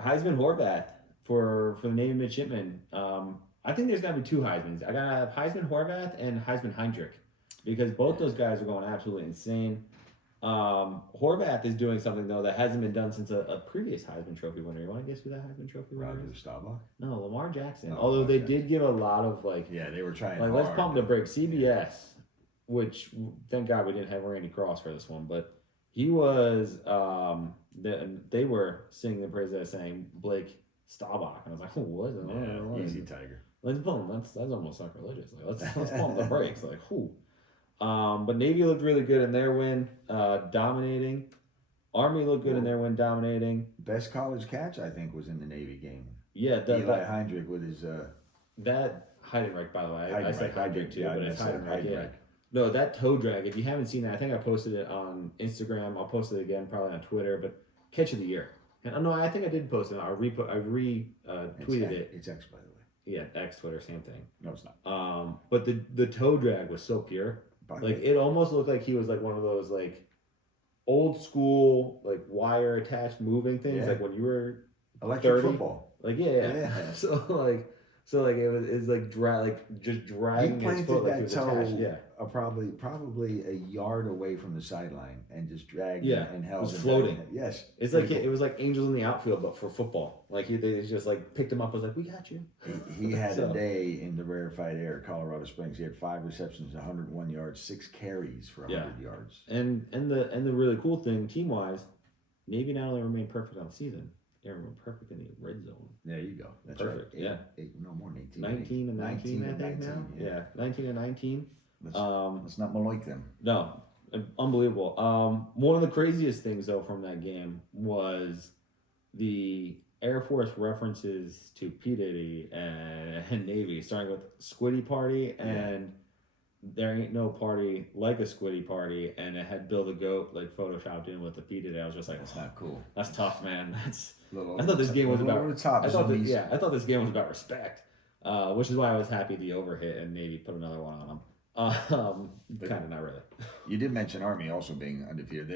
Heisman Horvath for the Navy midshipmen. I think there's got to be two Heismans. I got to have Heisman Horvath and Heisman Heinrich because both those guys are going absolutely insane. Horvath is doing something though that hasn't been done since a previous Heisman Trophy winner. You want to guess who that Heisman Trophy winner is? Roger Staubach? No, Lamar Jackson. Oh, Although they Jackson. did give a lot of they were trying. like hard. let's pump the brakes. CBS, which thank God we didn't have Randy Cross for this one, but he was they were singing the praise of saying Blake Staubach, and I was like, what is it? Easy Tiger. Let's boom. That's almost sacrilegious. Like let's pump the brakes. Like who? But Navy looked really good in their win, dominating. Army looked good in their win, dominating. Best college catch, I think, was in the Navy game. Yeah, Eli Heinrich with his. That Heidenreich, by the way. I said Heinrich too, but it's Heidenreich. Yeah. Heidenreich. No, that toe drag. If you haven't seen that, I think I posted it on Instagram. I'll post it again, probably on Twitter. But catch of the year. And no, I think I did post it. I retweeted it. It's X, by the way. Yeah, X, Twitter, same thing. No, it's not. But the toe drag was so pure. Like it almost looked like he was like one of those like old school like wire attached moving things like when you were electric 30. Football. Like yeah. So it's like just dragging his foot like he was attached. Yeah. Probably a yard away from the sideline and just dragged him and held it was him floating. down. Yes. It's like it was like Angels in the Outfield but for football. Like they just like picked him up, was like, we got you. He had a day in the rarefied air, Colorado Springs. He had 5 receptions, 101 yards, 6 carries for 100 yards. And the really cool thing team wise, Navy not only remained perfect on the season, they remained perfect in the red zone. There you go. That's perfect. Right. No more than 18. 19 and 19, I think now. Yeah, 19 and 19. Let's not maloik them. No, unbelievable. One of the craziest things though from that game was the Air Force references to P. Diddy and Navy, starting with Squiddy Party and there ain't no party like a Squiddy Party, and it had Bill the Goat like photoshopped in with the P. Diddy. I was just like, that's not cool. That's tough, man. I thought this game was about. I thought this game was about respect, which is why I was happy the overhit and Navy put another one on them. Kind of not really. You did mention Army also being undefeated.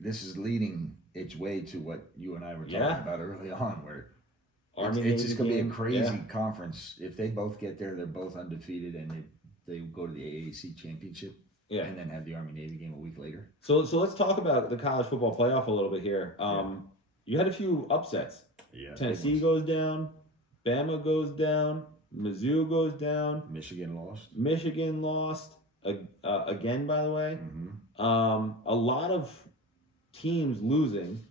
This is leading its way to what you and I were talking about early on, where it's just going to be a crazy conference. If they both get there, they're both undefeated, and they go to the AAC championship. Yeah. And then have the Army Navy game a week later. So let's talk about the college football playoff a little bit here. You had a few upsets. Yeah. Tennessee goes down, Bama goes down, Mizzou goes down. Michigan lost again, by the way. Mm-hmm. A lot of teams losing,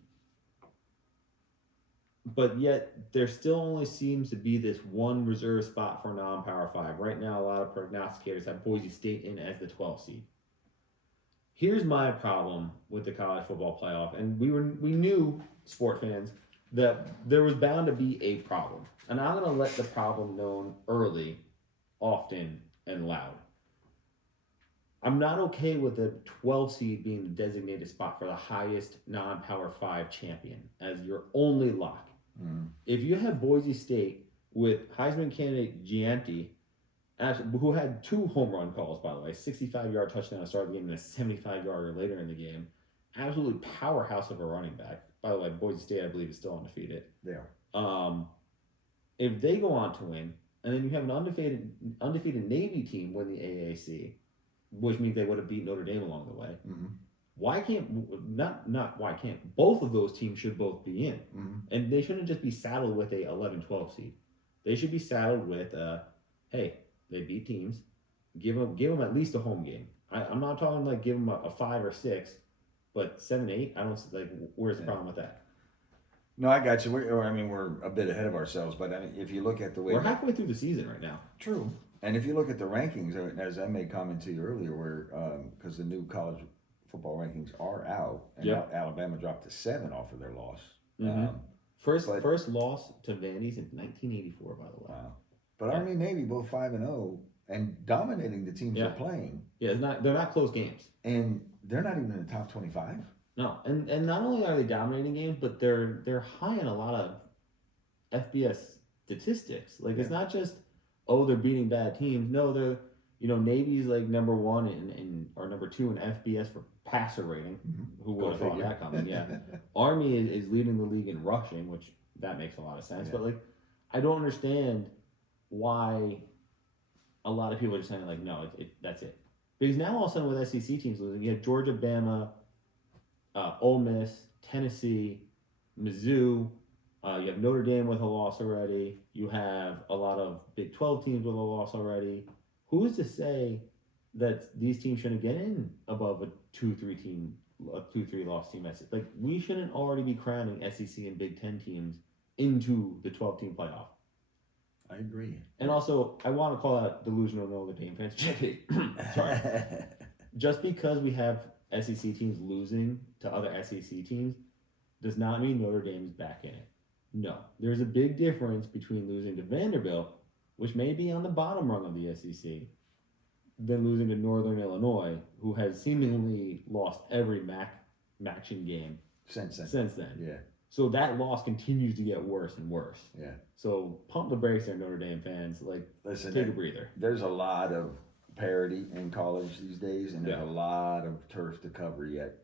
but yet there still only seems to be this one reserve spot for non-Power 5. Right now, a lot of prognosticators have Boise State in as the 12th seed. Here's my problem with the college football playoff, and we knew, sport fans, that there was bound to be a problem. And I'm going to let the problem known early, often, and loud. I'm not okay with the 12 seed being the designated spot for the highest non-Power 5 champion as your only lock. Mm. If you have Boise State with Heisman candidate Gianti, who had 2 home run calls, by the way, 65-yard touchdown to start the game and a 75-yarder later in the game, absolutely powerhouse of a running back. By the way, Boise State, I believe, is still undefeated. They are. If they go on to win, and then you have an undefeated Navy team win the AAC, which means they would have beat Notre Dame along the way. Mm-hmm. Why can't not why can't both of those teams should both be in, and they shouldn't just be saddled with a 11-12 seed. They should be saddled with hey, they beat teams, give them at least a home game. I'm not talking like give them a 5 or 6, but 7, 8. I don't like. Where's the problem with that? No, I got you. We're a bit ahead of ourselves, but I mean, if you look at the way we're halfway through the season right now. True. And if you look at the rankings, as I made comment to you earlier, where because the new college football rankings are out, and Alabama dropped to 7 off of their loss. Mm-hmm. First loss to Vandy since 1984, by the way. Wow. But Army and Navy both 5-0 and dominating the teams they're playing. Yeah, they're not close games, and they're not even in the top 25. No, and not only are they dominating games, but they're high in a lot of FBS statistics. Like it's not just they're beating bad teams. No, they're Navy's like number 1 or number 2 in FBS for passer rating. Mm-hmm. Who would have thought that coming? Yeah. Army is leading the league in rushing, which that makes a lot of sense. Yeah. But like, I don't understand why a lot of people are just saying like, no, that's it. Because now all of a sudden with SEC teams losing, you have Georgia, Bama, Ole Miss, Tennessee, Mizzou. You have Notre Dame with a loss already. You have a lot of Big 12 teams with a loss already. Who is to say that these teams shouldn't get in above a 2-3 loss team? Like we shouldn't already be crowning SEC and Big 10 teams into the 12-team playoff. I agree. And also, I want to call out delusional Notre Dame fans. Sorry. Just because we have SEC teams losing to other SEC teams does not mean Notre Dame is back in it. No. There's a big difference between losing to Vanderbilt, which may be on the bottom rung of the SEC, than losing to Northern Illinois, who has seemingly lost every matching game since then. Yeah. So that loss continues to get worse and worse. Yeah. So pump the brakes there, Notre Dame fans. Like, listen, take a breather. There's a lot of parity in college these days, and there's a lot of turf to cover yet.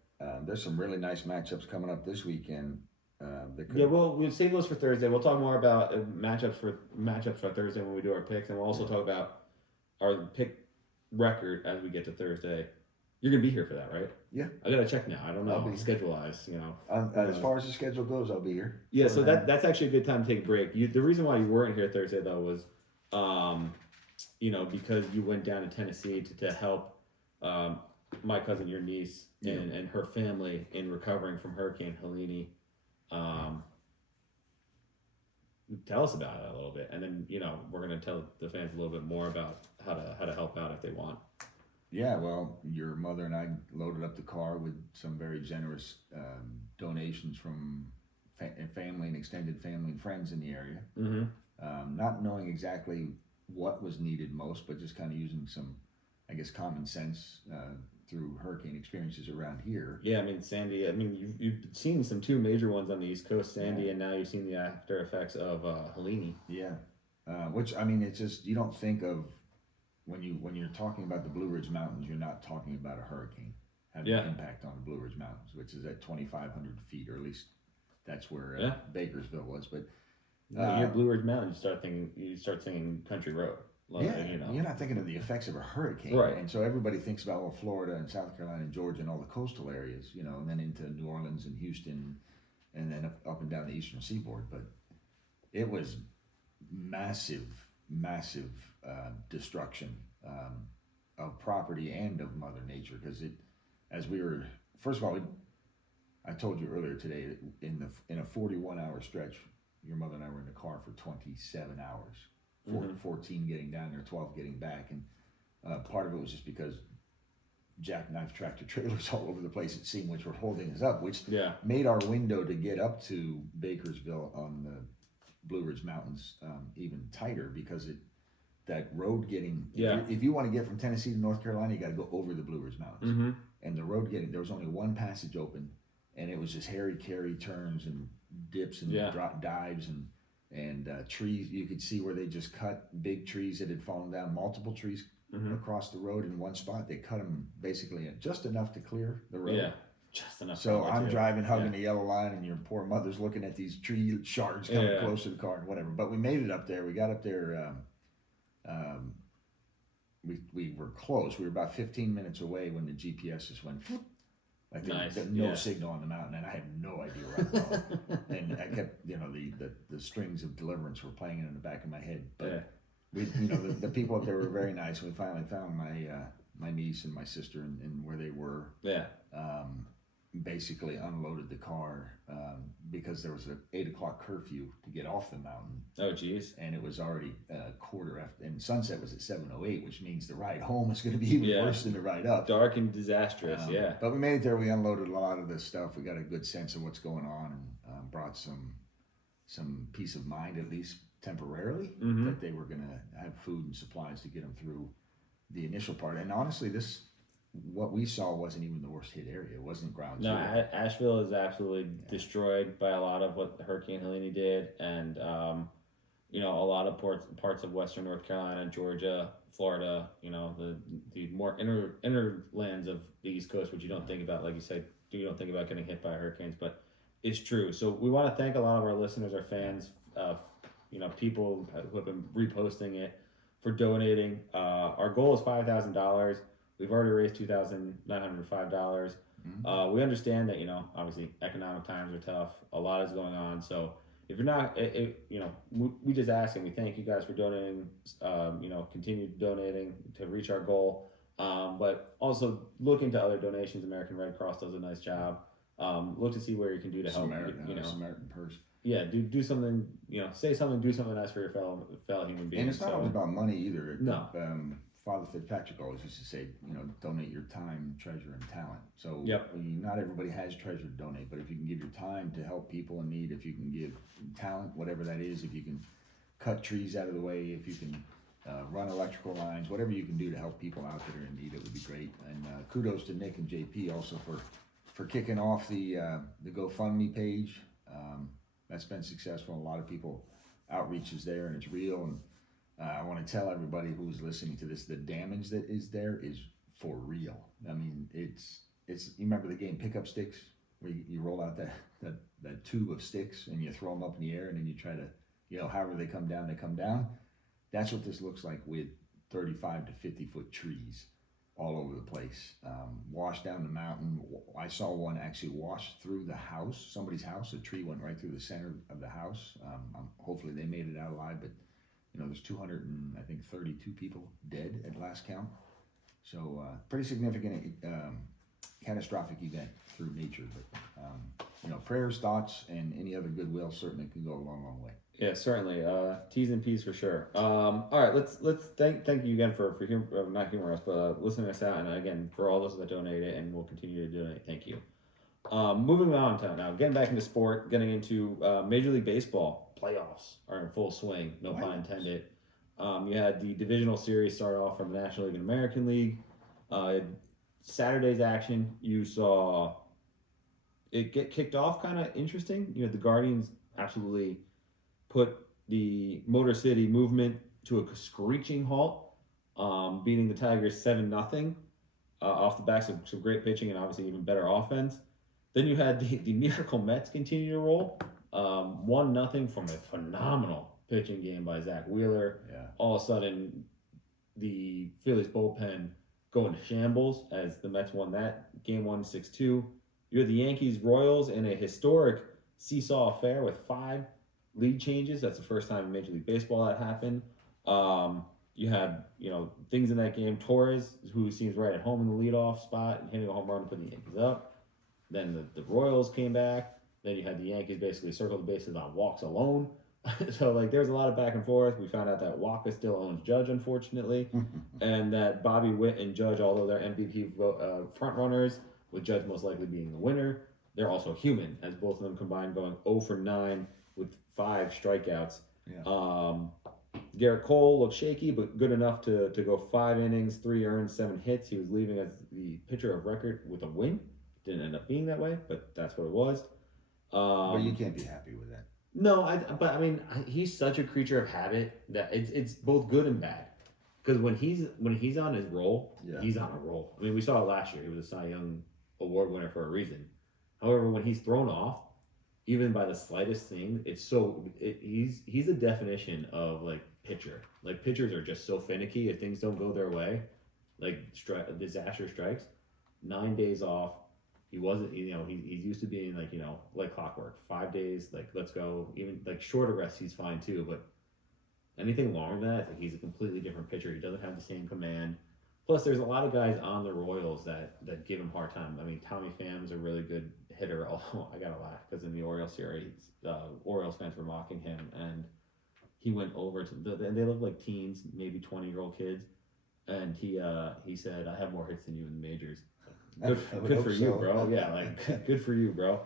There's some really nice matchups coming up this weekend. We'll save those for Thursday. We'll talk more about matchups for Thursday when we do our picks, and we'll also talk about our pick record as we get to Thursday. You're gonna be here for that, right? Yeah. I gotta check now. I don't know schedule-wise. As far as the schedule goes, I'll be here. Yeah, so that's actually a good time to take a break. The reason why you weren't here Thursday though was, because you went down to Tennessee to help my cousin, your niece, and her family in recovering from Hurricane Helene. Tell us about it a little bit, and then we're gonna tell the fans a little bit more about how to help out if they want. Yeah, well, your mother and I loaded up the car with some very generous donations from family and extended family and friends in the area. Mm-hmm. Not knowing exactly what was needed most, but just kind of using some, I guess, common sense through hurricane experiences around here. Yeah, I mean, Sandy, you've seen some 2 major ones on the East Coast, Sandy, and now you've seen the after effects of Helene. Yeah, which, it's just, you don't think of, when you're talking about the Blue Ridge Mountains, you're not talking about a hurricane having an impact on the Blue Ridge Mountains, which is at 2,500 feet, or at least that's where Bakersville was. But you're Blue Ridge Mountains, you start singing Country Road. You're not thinking of the effects of a hurricane, right? And so everybody thinks about Florida and South Carolina and Georgia and all the coastal areas, and then into New Orleans and Houston, and then up and down the eastern seaboard. But it was massive destruction of property and of Mother Nature, because first of all, I told you earlier today that in a 41-hour stretch, your mother and I were in the car for 27 hours, 14 getting down there, 12 getting back, and part of it was just because jackknife tractor trailers all over the place, it seemed, which were holding us up, which made our window to get up to Bakersville on the Blue Ridge Mountains even tighter, because that road getting, if you want to get from Tennessee to North Carolina, you got to go over the Blue Ridge Mountains. Mm-hmm. And the road there was only one passage open, and it was just carry turns and dips and drop dives and trees. You could see where they just cut big trees that had fallen down, multiple trees across the road in one spot. They cut them basically just enough to clear the road. Yeah. Just enough. So I'm driving, hugging the yellow line, and your poor mother's looking at these tree shards coming close to the car and whatever. But we made it up there. We got up there. we were close. We were about 15 minutes away when the GPS just went. Like there was no signal on the mountain, and I had no idea where I was going. And I kept, the strings of Deliverance were playing in the back of my head. But the people up there were very nice. We finally found my niece and my sister and where they were. Yeah. Basically unloaded the car because there was an 8 o'clock curfew to get off the mountain. Oh, geez. And it was already quarter after, and sunset was at 7:08, which means the ride home is going to be even worse than the ride up. Dark and disastrous, But we made it there. We unloaded a lot of this stuff. We got a good sense of what's going on, and brought some peace of mind, at least temporarily, that they were going to have food and supplies to get them through the initial part. And honestly, what we saw wasn't even the worst hit area. It wasn't ground zero. No, Asheville is absolutely destroyed by a lot of what Hurricane Helene did, and a lot of parts of Western North Carolina, Georgia, Florida. The more inner lands of the East Coast, which you don't think about, like you said, you don't think about getting hit by hurricanes, but it's true. So we want to thank a lot of our listeners, our fans, people who have been reposting it, for donating. Our goal is $5,000. We've already raised $2,905. We understand that, obviously economic times are tough. A lot is going on. So if you're not, we just ask and we thank you guys for donating, continue donating to reach our goal. But also look into other donations. American Red Cross does a nice job. Look to see where you can do to help. Samaritan Purse. Yeah, do something, say something, do something nice for your fellow human beings. And it's not always about money either. No. Father Fitzpatrick always used to say, donate your time, treasure, and talent. So not everybody has treasure to donate, but if you can give your time to help people in need, if you can give talent, whatever that is, if you can cut trees out of the way, if you can run electrical lines, whatever you can do to help people out that are in need, it would be great. And kudos to Nick and JP also for kicking off the GoFundMe page. That's been successful. A lot of people outreach is there, and it's real. And I want to tell everybody who's listening to this, the damage that is there is for real. I mean, it's you remember the game Pick Up Sticks, where you roll out that tube of sticks and you throw them up in the air, and then you try to, however they come down, they come down. That's what this looks like with 35 to 50 foot trees all over the place. Washed down the mountain. I saw one actually wash through the house, somebody's house. A tree went right through the center of the house. Hopefully they made it out alive, but there's 232 people dead at last count. So pretty significant catastrophic event through nature. But prayers, thoughts, and any other goodwill certainly can go a long, long way. Yeah, certainly. T's and P's for sure. All right, let's thank you again for not humoring us, but listening us out, and again for all those that donated, and will continue to donate. Thank you. Moving on to now, getting back into sport, getting into Major League Baseball. Playoffs are in full swing, no pun intended. You had the divisional series start off from the National League and American League. Saturday's action, you saw it get kicked off kind of interesting. The Guardians absolutely put the Motor City movement to a screeching halt, beating the Tigers 7-0 off the backs of some great pitching and obviously even better offense. Then you had the Miracle Mets continue to roll. 1-0 from a phenomenal pitching game by Zach Wheeler. Yeah. All of a sudden, the Phillies bullpen going to shambles as the Mets won that game 6-2. You had the Yankees Royals in a historic seesaw affair with 5 lead changes. That's the first time in Major League Baseball that happened. You had things in that game. Torres, who seems right at home in the leadoff spot, hitting a home run to put the Yankees up. Then the Royals came back. Then you had the Yankees basically circle the bases on walks alone. So, there's a lot of back and forth. We found out that Waka still owns Judge, unfortunately, and that Bobby Witt and Judge, although they're MVP front runners, with Judge most likely being the winner, they're also human, as both of them combined going 0 for 9 with 5 strikeouts. Yeah. Garrett Cole looked shaky, but good enough to go 5 innings, 3 earned, 7 hits. He was leaving as the pitcher of record with a win. Didn't end up being that way, but that's what it was. But you can't be happy with that. No, he's such a creature of habit that it's both good and bad. Because when he's on his roll, he's on a roll. I mean, we saw it last year. He was a Cy Young Award winner for a reason. However, when he's thrown off, even by the slightest thing, he's the definition of pitcher. Like pitchers are just so finicky if things don't go their way, like disaster strikes. 9 days off. He wasn't, he's used to being like clockwork. 5 days, like let's go. Even like shorter rest, he's fine too. But anything longer than that, it's like he's a completely different pitcher. He doesn't have the same command. Plus, there's a lot of guys on the Royals that give him a hard time. I mean, Tommy Pham's a really good hitter. Although I gotta laugh because in the Orioles series, Orioles fans were mocking him, and he went over to they look like teens, maybe 20-year-old kids, and he said, "I have more hits than you in the majors." Good for you, bro. Yeah, like good for you, bro.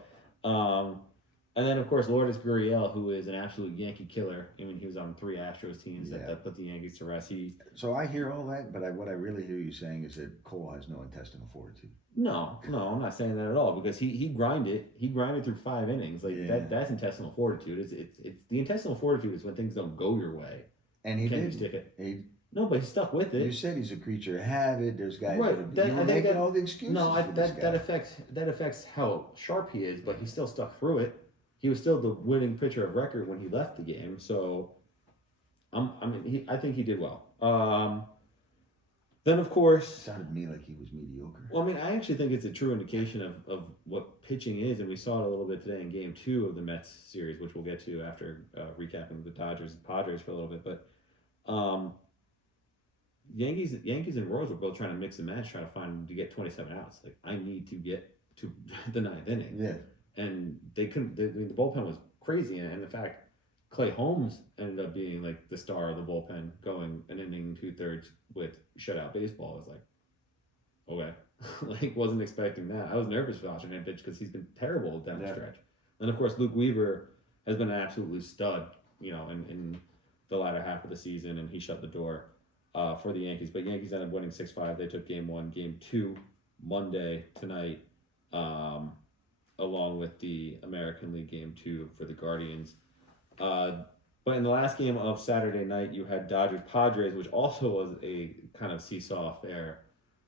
And then of course Lourdes Gurriel, who is an absolute Yankee killer. I mean, he was on 3 Astros teams that put the Yankees to rest. So I hear all that, but what I really hear you saying is that Cole has no intestinal fortitude. No, I'm not saying that at all because he grinded through 5 innings. Like that's intestinal fortitude. It's the intestinal fortitude is when things don't go your way. And he did stick it. No, but he stuck with it. You said he's a creature of habit. There's guys that are making all the excuses. No, that affects how sharp he is, but he still stuck through it. He was still the winning pitcher of record when he left the game. So, I think he did well. Then of course, it sounded to me like he was mediocre. Well, I mean, I actually think it's a true indication of what pitching is, and we saw it a little bit today in Game 2 of the Mets series, which we'll get to after recapping the Dodgers and Padres for a little bit, but. Yankees and Royals were both trying to mix and match, trying to get 27 outs. Like, I need to get to the 9th inning. Yeah. And they couldn't. The bullpen was crazy, and in fact, Clay Holmes ended up being like the star of the bullpen, going an inning 2/3 with shutout baseball. I was like, okay, like wasn't expecting that. I was nervous watching him pitch because he's been terrible down the stretch. And of course, Luke Weaver has been an absolute stud, in the latter half of the season, and he shut the door for the Yankees. But Yankees ended up winning 6-5. They took Game 1, Game 2 Monday tonight. Along with the American League Game 2 for the Guardians. But in the last game of Saturday night, you had Dodgers-Padres, which also was a kind of seesaw affair,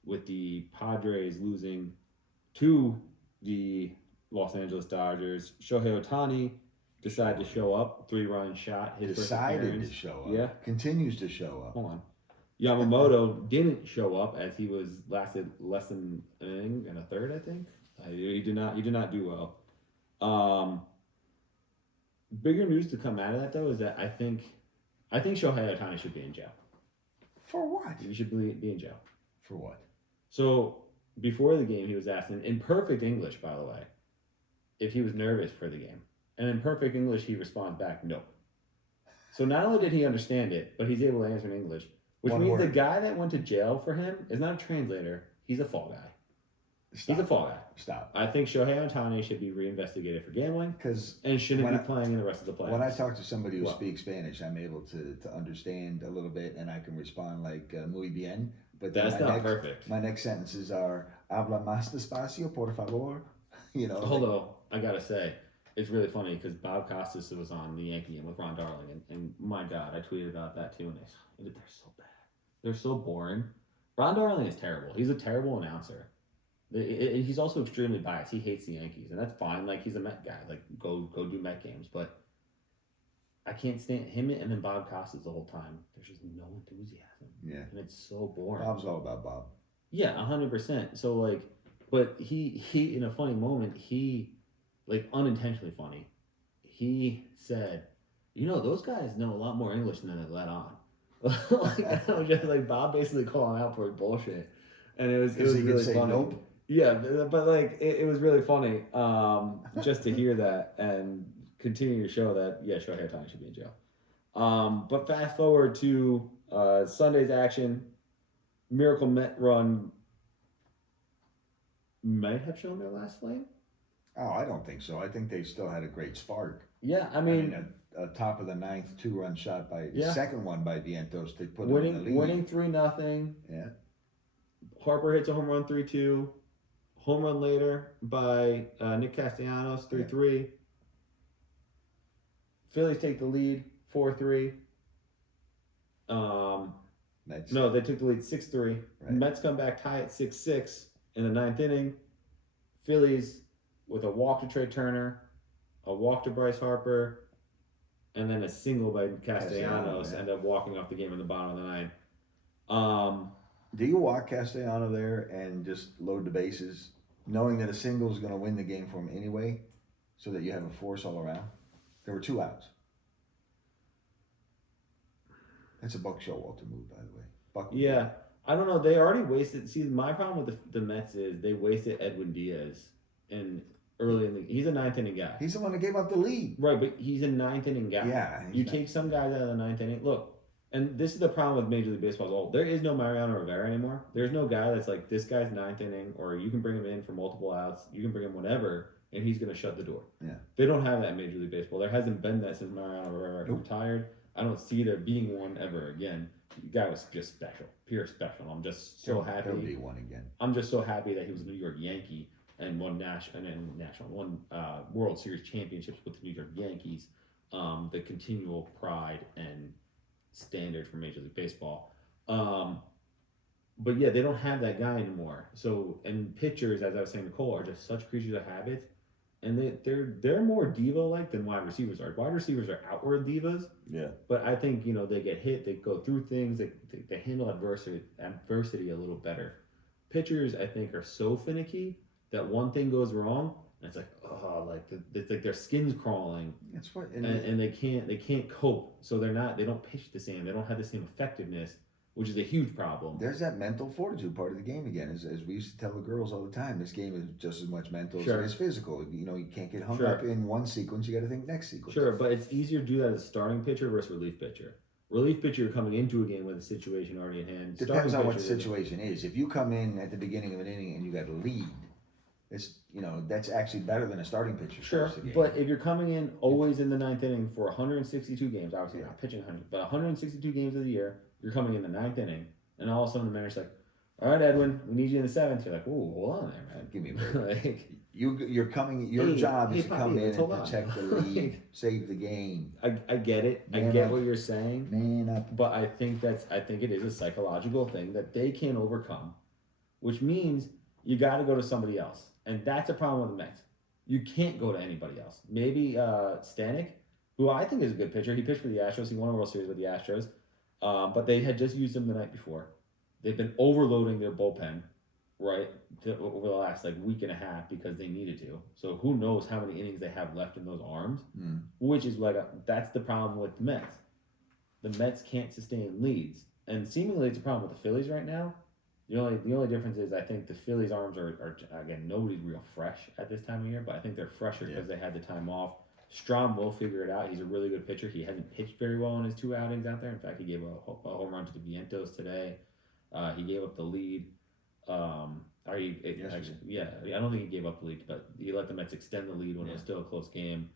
with the Padres losing to the Los Angeles Dodgers. Shohei Ohtani decided to show up, 3-run shot, his first appearance. Decided to show up. Yeah. Continues to show up. Hold on. Yamamoto didn't show up as he lasted less than an inning and a third, I think. He did not do well. Bigger news to come out of that though is that I think Shohei Ohtani should be in jail. For what? He should be in jail. For what? So before the game, he was asked in perfect English, by the way, if he was nervous for the game, and in perfect English he responds back, "No." So not only did he understand it, but he's able to answer in English, which means the guy that went to jail for him is not a translator. He's a fall guy. Stop. He's a fall guy. Stop. I think Shohei Ohtani should be reinvestigated for gambling and shouldn't be playing in the rest of the playoffs. When I talk to somebody who speaks Spanish, I'm able to understand a little bit, and I can respond like muy bien. But that's not perfect. My next sentences are "habla más despacio, por favor." Although I gotta say, it's really funny because Bob Costas was on the Yankee game with Ron Darling, and my God, I tweeted about that too, and they're so bad. They're so boring. Ron Darling is terrible. He's a terrible announcer. He's also extremely biased. He hates the Yankees, and that's fine. Like, he's a Met guy. Like, go do Met games. But I can't stand him and then Bob Costas the whole time. There's just no enthusiasm. Yeah. And it's so boring. Bob's all about Bob. Yeah, 100%. So, like, but he in a funny moment, like, unintentionally funny, he said, those guys know a lot more English than they let on. Like, I was just like, Bob basically calling out for his bullshit. And it was really funny. Nope. Yeah, but like it was really funny just to hear that and continue to show that Shohei Ohtani should be in jail. But fast forward to Sunday's action, Miracle Met run might have shown their last flame. Oh, I don't think so. I think they still had a great spark. Yeah, I mean a top of the 9th 2-run shot second one by Vientos to put winning, them in the lead. Winning 3-0. Yeah. Harper hits a home run 3-2. Home run later by Nick Castellanos 3-3. Phillies take the lead 4-3. No, they took the lead 6-3. Right. Mets come back, tie at 6-6 in the 9th inning. Phillies with a walk to Trey Turner, a walk to Bryce Harper, and then a single by Castellanos yeah. ended up walking off the game in the bottom of the ninth. Do you walk Castellano there and just load the bases, knowing that a single is going to win the game for him anyway, so that you have a force all around? There were 2 outs. That's a Buck Showalter move, by the way. Buck. Yeah, I don't know. They already wasted. See, my problem with the Mets is they wasted Edwin Diaz early in the. He's a 9th inning guy. He's the one that gave up the lead. Right, but he's a 9th inning guy. Yeah. You take some guys out of the 9th inning. Look, and this is the problem with Major League Baseball as a whole. There is no Mariano Rivera anymore. There's no guy that's like, this guy's 9th inning, or you can bring him in for multiple outs. You can bring him whenever, and he's going to shut the door. Yeah. They don't have that in Major League Baseball. There hasn't been that since Mariano Rivera retired. I don't see there being one ever again. The guy was just special, pure special. I'm just so happy. He'll be one again. I'm just so happy that he was a New York Yankee and won World Series championships with the New York Yankees. The continual pride and standard for Major League Baseball. But yeah, they don't have that guy anymore. So, and pitchers, as I was saying, Nicole, are just such creatures of habit, and they're more diva-like than wide receivers are. Wide receivers are outward divas. Yeah. But I think, they get hit, they go through things, they handle adversity a little better. Pitchers, I think, are so finicky that one thing goes wrong, and it's like, it's like their skin's crawling. That's what. And they can't cope, so they don't pitch the same. They don't have the same effectiveness, which is a huge problem. There's that mental fortitude part of the game again. As we used to tell the girls all the time, this game is just as much mental as it is physical. You can't get hung up in one sequence. You got to think next sequence. Sure, but it's easier to do that as a starting pitcher versus relief pitcher. Relief pitcher, you're coming into a game with a situation already in hand. Depends on what the situation is. If you come in at the beginning of an inning and you got a lead, it's that's actually better than a starting pitcher. Sure, but if you're coming in always in the 9th inning for 162 games, obviously you're not pitching 100, but 162 games of the year, you're coming in the 9th inning, and all of a sudden the manager's like, "All right, Edwin, we need you in the 7th." You're like, "Ooh, hold on there, man. Give me a break." like, you're coming. Your job is to come in and protect the lead, save the game. I get it. I get what you're saying. Man up. But I think it is a psychological thing that they can't overcome, which means you got to go to somebody else. And that's a problem with the Mets. You can't go to anybody else. Maybe Stanek, who I think is a good pitcher. He pitched for the Astros. He won a World Series with the Astros. But they had just used him the night before. They've been overloading their bullpen, right, over the last week and a half because they needed to. So who knows how many innings they have left in those arms, which is that's the problem with the Mets. The Mets can't sustain leads. And seemingly it's a problem with the Phillies right now. The only difference is I think the Phillies' arms are again, nobody's real fresh at this time of year, but I think they're fresher because they had the time off. Strahm will figure it out. He's a really good pitcher. He hasn't pitched very well in his 2 outings out there. In fact, he gave a home run to the Vientos today. He gave up the lead. I don't think he gave up the lead, but he let the Mets extend the lead when it was still a close game.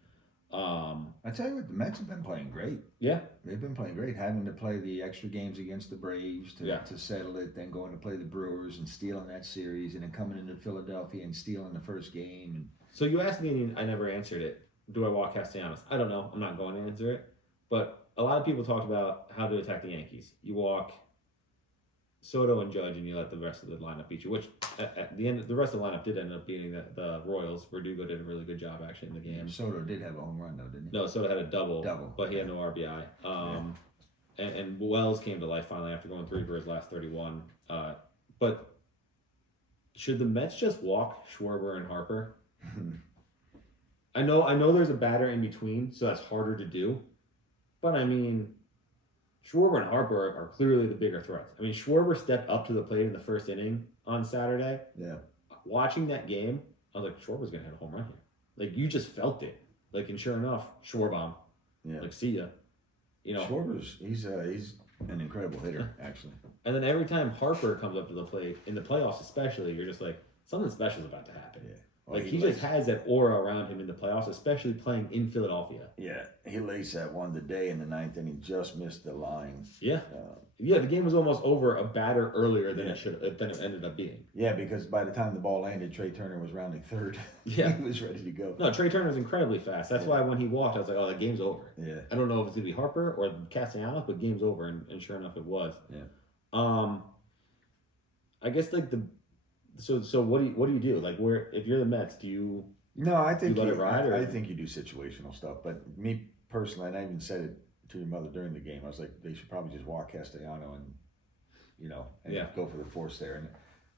I tell you what, the Mets have been playing great. Yeah, they've been playing great. Having to play the extra games against the Braves to settle it, then going to play the Brewers and stealing that series, and then coming into Philadelphia and stealing the first game. And so you asked me, and I never answered it. Do I walk Castellanos? I don't know. I'm not going to answer it. But a lot of people talked about how to attack the Yankees. You walk Soto and Judge, and you let the rest of the lineup beat you. Which at the end, the rest of the lineup did end up beating the Royals. Verdugo did a really good job actually in the game. Soto did have a home run though, didn't he? No, Soto had a double, but he had no RBI. And Wells came to life finally after going 3 for his last 31. But should the Mets just walk Schwarber and Harper? I know there's a batter in between, so that's harder to do. But I mean, Schwarber and Harper are clearly the bigger threats. I mean, Schwarber stepped up to the plate in the first inning on Saturday. Yeah. Watching that game, I was like, Schwarber's going to hit a home run here. You just felt it. And sure enough, Schwarbomb. Yeah. See ya. Schwarber's, he's an incredible hitter, actually. And then every time Harper comes up to the plate, in the playoffs especially, you're just like, something special is about to happen. Yeah. He just has that aura around him in the playoffs, especially playing in Philadelphia. Yeah, he laced that one today in the 9th, and he just missed the line. Yeah, the game was almost over a batter earlier than it ended up being. Yeah, because by the time the ball landed, Trey Turner was rounding third. Yeah, he was ready to go. No, Trey Turner was incredibly fast. That's why when he walked, I was like, "Oh, the game's over." Yeah, I don't know if it's gonna be Harper or Castellanos, but game's over, and sure enough, it was. Yeah. I guess So what do you do? If you're the Mets, do you? No, I think you let it ride, I think you do situational stuff. But me personally, and I even said it to your mother during the game. I was like, they should probably just walk Castellano and go for the force there.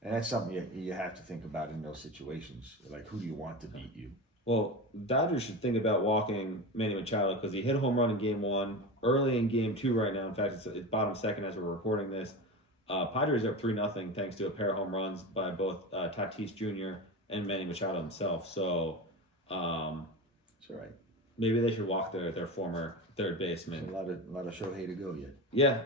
And that's something you have to think about in those situations. Like, who do you want to beat you? Well, Dodgers should think about walking Manny Machado because he hit a home run in Game 1, early in Game 2 right now. In fact, it's bottom second as we're recording this. Padres are up 3-0 thanks to a pair of home runs by both Tatis Jr. and Manny Machado himself. So, that's all right. Maybe they should walk their former third baseman. There's a lot of Shohei to go yet. Yeah,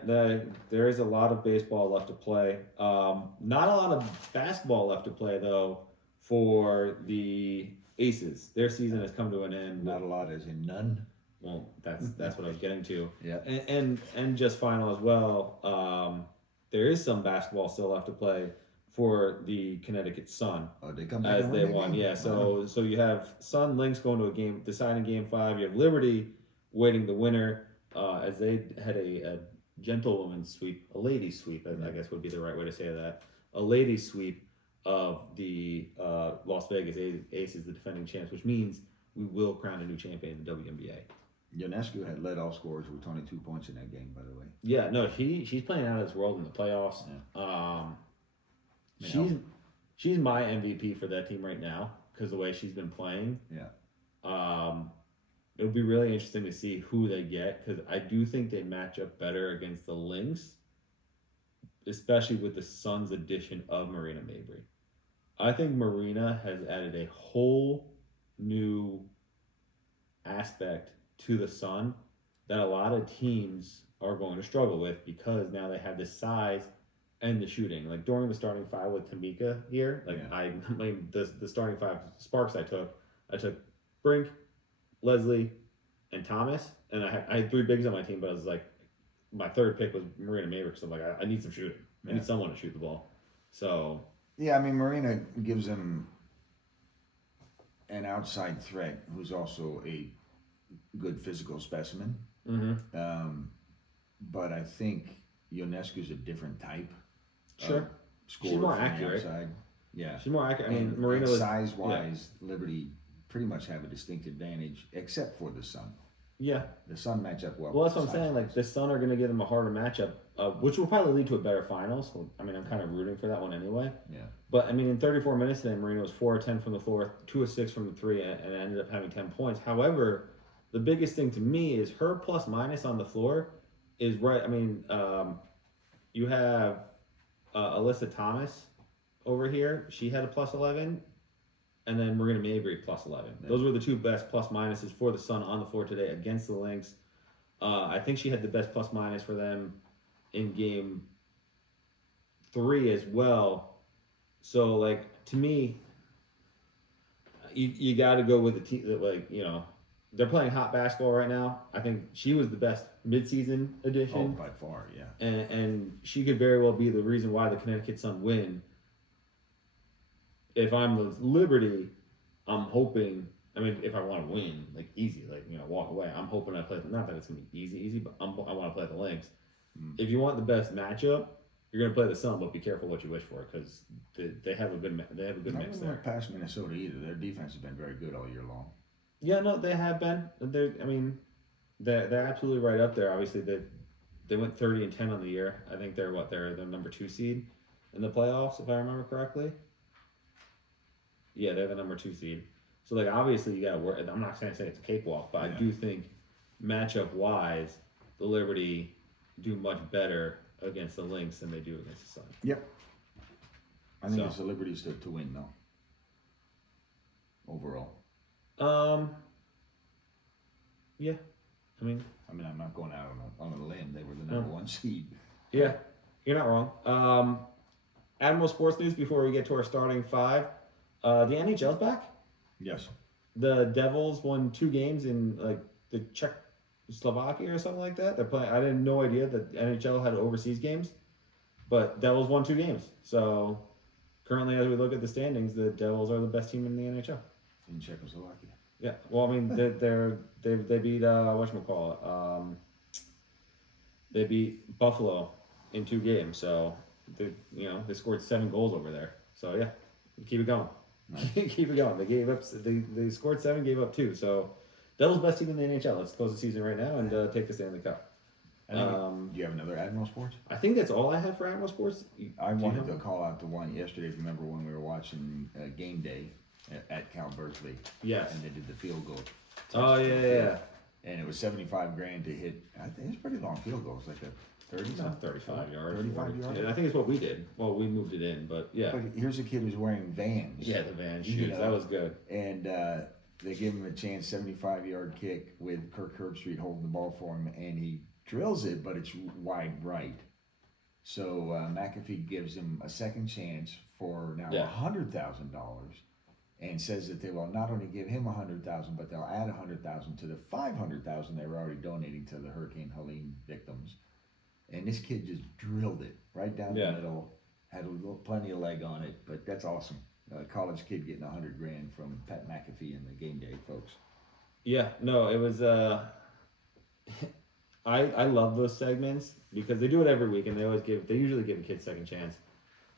there is a lot of baseball left to play. Not a lot of basketball left to play though for the Aces. Their season has come to an end. Not a lot, as in none. Well, that's what I was getting to. Yeah, and just final as well. There is some basketball still left to play for the Connecticut Sun. Oh, they come back as they won. Game? Yeah, so you have Sun Lynx going to a game, deciding Game 5. You have Liberty waiting the winner as they had a gentlewoman's sweep, a ladies sweep, I guess would be the right way to say that. A ladies sweep of the Las Vegas Aces, the defending champs, which means we will crown a new champion in the WNBA. Ionescu had led all scorers with 22 points in that game, by the way. Yeah, no, she's playing out of this world in the playoffs. Yeah. She's my MVP for that team right now because the way she's been playing. Yeah. It'll be really interesting to see who they get because I do think they match up better against the Lynx, especially with the Suns' addition of Marina Mabrey. I think Marina has added a whole new aspect to the Sun that a lot of teams are going to struggle with because now they have the size and the shooting. Like during the starting five with Tamika here, the starting five sparks I took Brink, Leslie, and Thomas, and I had three bigs on my team, but I was like, my third pick was Marina Mabrey, so I'm like, I need some shooting. I need someone to shoot the ball. So yeah, I mean, Marina gives him an outside threat who's also a good physical specimen. Mm-hmm. But I think Ionescu's a different type. Sure. She's more accurate. Yeah. She's more accurate. I mean, Marina was size-wise, Liberty pretty much have a distinct advantage, except for the Sun. Yeah. The Sun match up well. Well, that's what I'm saying. Like, the Sun are going to give them a harder matchup, which will probably lead to a better finals. So, I mean, I'm kind of rooting for that one anyway. Yeah. But, I mean, in 34 minutes today, Marina was 4 of 10 from the floor, 2 of 6 from the three, and ended up having 10 points. However, the biggest thing to me is her plus-minus on the floor is right. I mean, you have Alyssa Thomas over here. She had a plus 11. And then Marina Mabrey plus 11. Yeah. Those were the two best plus minuses for the Sun on the floor today against the Lynx. I think she had the best plus minus for them in Game 3 as well. So, like, to me, you got to go with the team that, like, you know, they're playing hot basketball right now. I think she was the best midseason addition. Oh, by far, yeah. And she could very well be the reason why the Connecticut Sun win. If I'm the Liberty, I'm hoping. I mean, if I want to win, like easy, like walk away. I'm hoping I play. Not that it's gonna be easy, but I want to play the Lynx. If you want the best matchup, you're gonna play the Sun, but be careful what you wish for because they have a good mix there. Not past Minnesota either. Their defense has been very good all year long. Yeah, no, they have been. They're absolutely right up there. Obviously, they went 30-10 on the year. I think they're the number 2 seed in the playoffs, if I remember correctly. Yeah, they're the number 2 seed. So, like, obviously, you got to work. I'm not going to say it's a cakewalk, but I do think matchup-wise, the Liberty do much better against the Lynx than they do against the Sun. Yep. I think it's the Liberty's to win, though. Overall. Yeah. I mean, I'm not going out on a limb. They were the number 1 seed. Yeah, you're not wrong. Admiral Sports News before we get to our starting 5. The NHL's back. Yes. The Devils won 2 games in like the Czechoslovakia or something like that. They're playing. I had no idea that NHL had overseas games, but Devils won 2 games. So currently, as we look at the standings, the Devils are the best team in the NHL. In Czechoslovakia. Yeah. Well, I mean, they beat whatchamacallit. They beat Buffalo in 2 games. So they scored 7 goals over there. So yeah, keep it going. Nice. Keep it going. They gave up. They scored 7, gave up 2. So Devil's best team in the NHL. Let's close the season right now and take the Stanley Cup. Do you have another Admiral Sports? I think that's all I have for Admiral Sports. I wanted to call out the one yesterday. If you remember when we were watching Game Day at Cal Berkeley. Yes. And they did the field goal. Oh yeah. And it was $75,000 to hit. I think it's a pretty long field goal. It's like a 30. Not 35 yards. 35 yards. Yeah, I think it's what we did. Well, we moved it in, but yeah. But here's a kid who's wearing Vans. Yeah, the Vans shoes. You know, that was good. And they give him a chance, 75-yard kick with Kirk Herbstreit holding the ball for him, and he drills it, but it's wide right. So McAfee gives him a second chance for now $100,000, and says that they will not only give him $100,000, but they'll add $100,000 to the $500,000 they were already donating to the Hurricane Helene victims. And this kid just drilled it right down the middle. Had plenty of leg on it, but that's awesome. A college kid getting $100,000 from Pat McAfee and the Game Day folks. Yeah, no, it was. I love those segments because they do it every week and they usually give a kid second chance.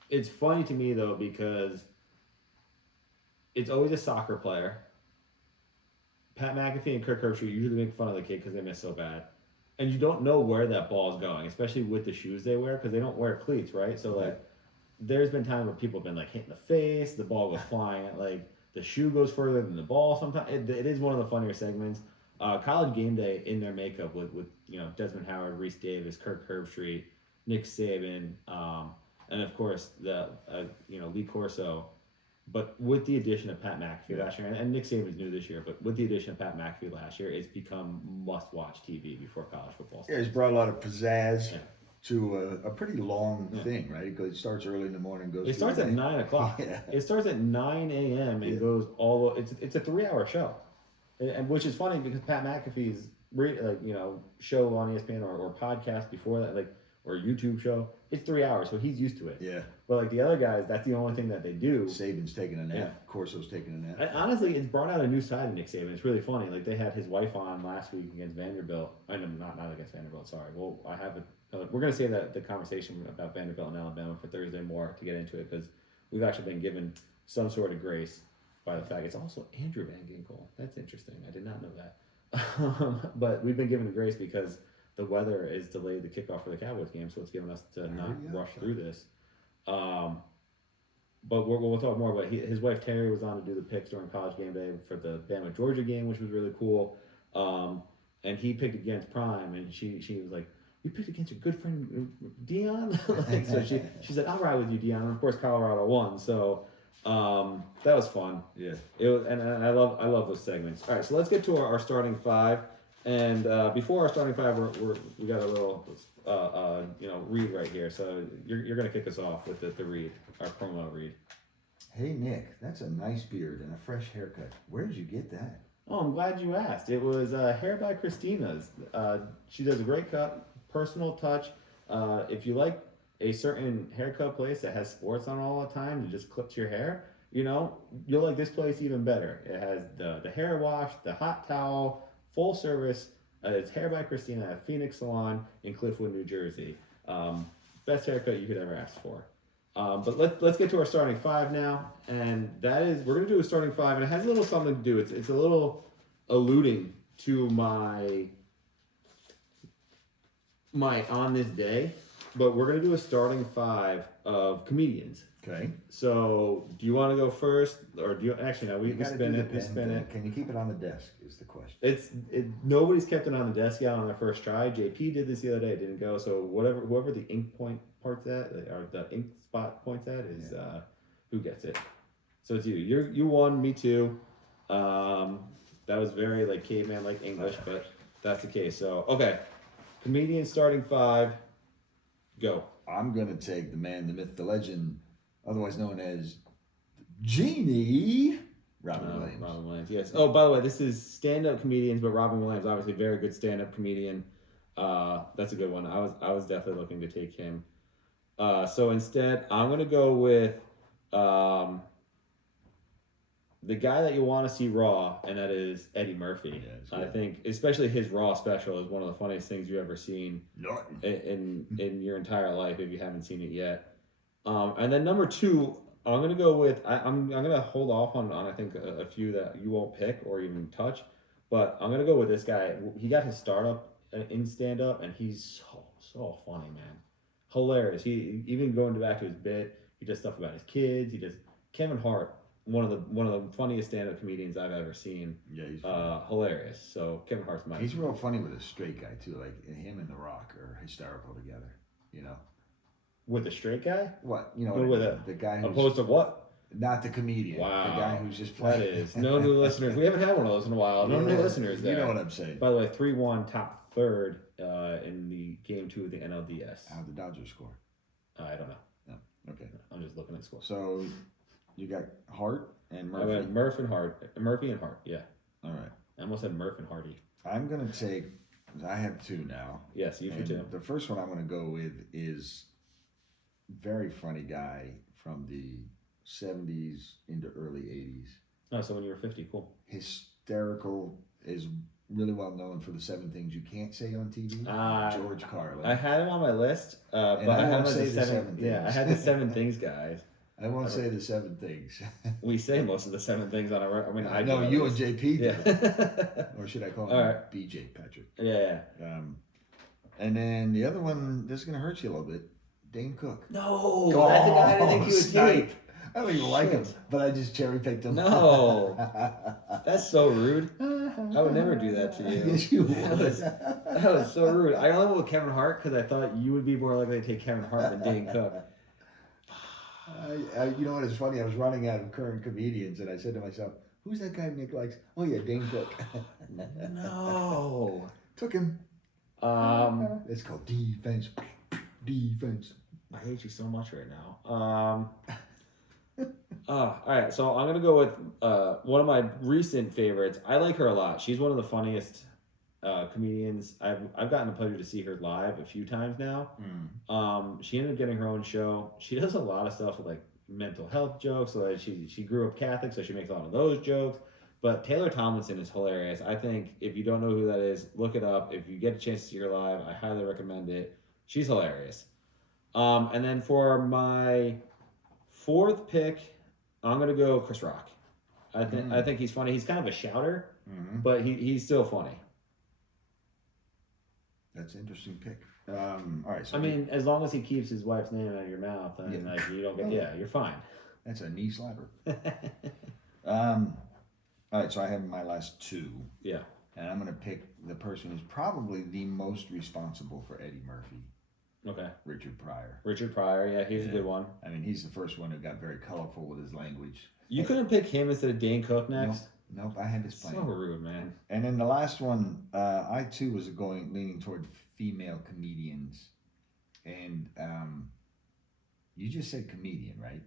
It's funny to me though because it's always a soccer player. Pat McAfee and Kirk Herbstreit usually make fun of the kid because they miss so bad, and you don't know where that ball is going, especially with the shoes they wear because they don't wear cleats, right? So like. There's been times where people have been like hit in the face, the ball goes flying, like the shoe goes further than the ball. Sometimes it is one of the funnier segments. College Game Day in their makeup with Desmond Howard, Reese Davis, Kirk Herbstreit, Nick Saban, and of course the Lee Corso. But with the addition of Pat McAfee last year, and Nick Saban's new this year, but with the addition of Pat McAfee last year, it's become must-watch TV before college football starts. Yeah, he's brought a lot of pizzazz. Yeah. To a pretty long thing, right? Because it starts early in the morning, goes. It starts at 9 o'clock. It starts at 9 a.m. and goes all. It's a 3-hour show, and which is funny because Pat McAfee's show on ESPN or podcast before that, or YouTube show, it's 3 hours, so he's used to it. Yeah. But like the other guys, that's the only thing that they do. Saban's taking a nap. Corso's taking a nap. And honestly, it's brought out a new side of Nick Saban. It's really funny. Like they had his wife on last week against Vanderbilt. I know not against Vanderbilt. Sorry. Well, I have we're going to save the conversation about Vanderbilt and Alabama for Thursday more to get into it because we've actually been given some sort of grace by the fact it's also Andrew Van Ginkel. That's interesting. I did not know that. But we've been given the grace because the weather is delayed the kickoff for the Cowboys game, so it's given us to not rush through this. But we'll talk more about his wife Terry was on to do the picks during College Game Day for the Bama Georgia game, which was really cool. And he picked against Prime, and she was like, "You picked against your good friend Dion?" So she said, "I'll ride with you, Dion." And of course, Colorado won, so that was fun. Yeah, it was, and I love those segments. All right, so let's get to our starting five. And before our starting five, we got a little read right here. So you're gonna kick us off with the read, our promo read. Hey Nick, that's a nice beard and a fresh haircut. Where did you get that? Oh, I'm glad you asked. It was Hair by Christina's. She does a great cut, personal touch. If you like a certain haircut place that has sports on all the time and just clips your hair, you'll like this place even better. It has the hair wash, the hot towel, full service. It's Hair by Christina at Phoenix Salon in Cliffwood, New Jersey. Best haircut you could ever ask for. But let's get to our starting five now, and that is we're gonna do a starting five, and it has a little something to do. It's a little alluding to my on this day, but we're gonna do a starting five of comedians. Okay. So do you want to go first, or do you actually? No, we spin it. We spin it. Can you keep it on the desk? Is the question. Nobody's kept it on the desk yet on their first try. JP did this the other day. It didn't go. So whoever the ink point part's at, or the ink spot points at, is who gets it. So it's you. You won. Me too. That was very caveman English, but that's the case. So okay, comedian starting five. Go. I'm gonna take the man, the myth, the legend, otherwise known as Genie, Robin Williams. Robin Williams, yes. Oh, by the way, this is stand-up comedians, but Robin Williams, obviously, very good stand-up comedian. That's a good one. I was definitely looking to take him. So instead, I'm gonna go with the guy that you want to see raw, and that is Eddie Murphy. Yeah, I think, especially his Raw special is one of the funniest things you've ever seen in your entire life if you haven't seen it yet. And then number two, I'm gonna go with I'm gonna hold off on I think a few that you won't pick or even touch, But I'm gonna go with this guy. He got his startup in stand up, and he's so funny, man. Hilarious. He even going back to his bit. He does stuff about his kids. He does Kevin Hart, one of the funniest stand up comedians I've ever seen. Yeah, he's funny. Hilarious. So Kevin Hart's my. He's real funny with a straight guy too. Like him and The Rock are hysterical together. You know. With a straight guy? What you know? With the guy who's opposed to what? Not the comedian. Wow. The guy who's just playing. That is no new listeners. We haven't had one of those in a while. No new listeners there. You know what I'm saying. By the way, 3-1 top third in the game 2 of the NLDS. How'd the Dodgers score? I don't know. No. Okay. I'm just looking at scores. So you got Hart and Murphy. I went Murphy and Hart. Yeah. All right. I almost said Murph and Hardy. I'm gonna take. I have two now. Yes, you should too. The first one I'm gonna go with is very funny guy from the 70s into early 80s. Oh, so when you were 50, cool. Hysterical, is really well known for the 7 things you can't say on TV. George Carlin. I had him on my list, but I had the 7 things. Yeah, I had the 7 things, guys. I won't say the 7 things. We say most of the 7 things on our. I mean, I know you and JP do. Yeah. Or should I call him right. BJ Patrick? Yeah. And then the other one, this is gonna hurt you a little bit. Dane Cook. No, that's the guy I didn't think you would take. I don't even like him, but I just cherry picked him. No, that's so rude. I would never do that to you. Yes, you would. That was so rude. I only went with Kevin Hart because I thought you would be more likely to take Kevin Hart than Dane Cook. You know what is funny? I was running out of current comedians, and I said to myself, "Who's that guy Nick likes?" Oh yeah, Dane Cook. No, took him. It's called defense. Defense. I hate you so much right now. All right, so I'm gonna go with one of my recent favorites. I like her a lot. She's one of the funniest comedians. I've gotten the pleasure to see her live a few times now. She ended up getting her own show. She does a lot of stuff with like mental health jokes. So like she grew up Catholic, so she makes a lot of those jokes. But Taylor Tomlinson is hilarious. I think if you don't know who that is, look it up. If you get a chance to see her live, I highly recommend it. She's hilarious. And then for my 4th pick, I'm gonna go Chris Rock. I think he's funny. He's kind of a shouter, but he's still funny. That's an interesting pick. All right. So I mean, as long as he keeps his wife's name out of your mouth, then like you don't get you're fine. That's a knee slapper. All right, so I have my last 2. Yeah. And I'm gonna pick the person who's probably the most responsible for Eddie Murphy. Okay. Richard Pryor. Richard Pryor, yeah, he's a good one. I mean, he's the first one who got very colorful with his language. You couldn't pick him instead of Dane Cook next? Nope, I had this plan. So rude, man. And then the last one, I too was leaning toward female comedians. And you just said comedian, right?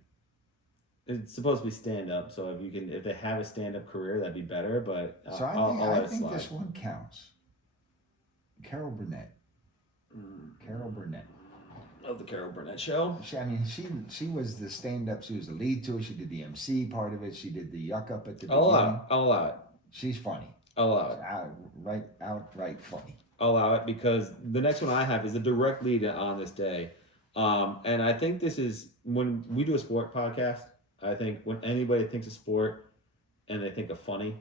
It's supposed to be stand-up, so if they have a stand-up career, that'd be better, but so I think this one counts. Carol Burnett. Carol Burnett. Of the Carol Burnett Show. She was the stand-up. She was the lead to it. She did the MC part of it. She did the yuck up at the beginning. I'll allow it. She's funny. I'll allow it. Outright funny. I'll allow it because the next one I have is a direct lead on this day. And I think this is, when we do a sport podcast, I think when anybody thinks of sport and they think of funny,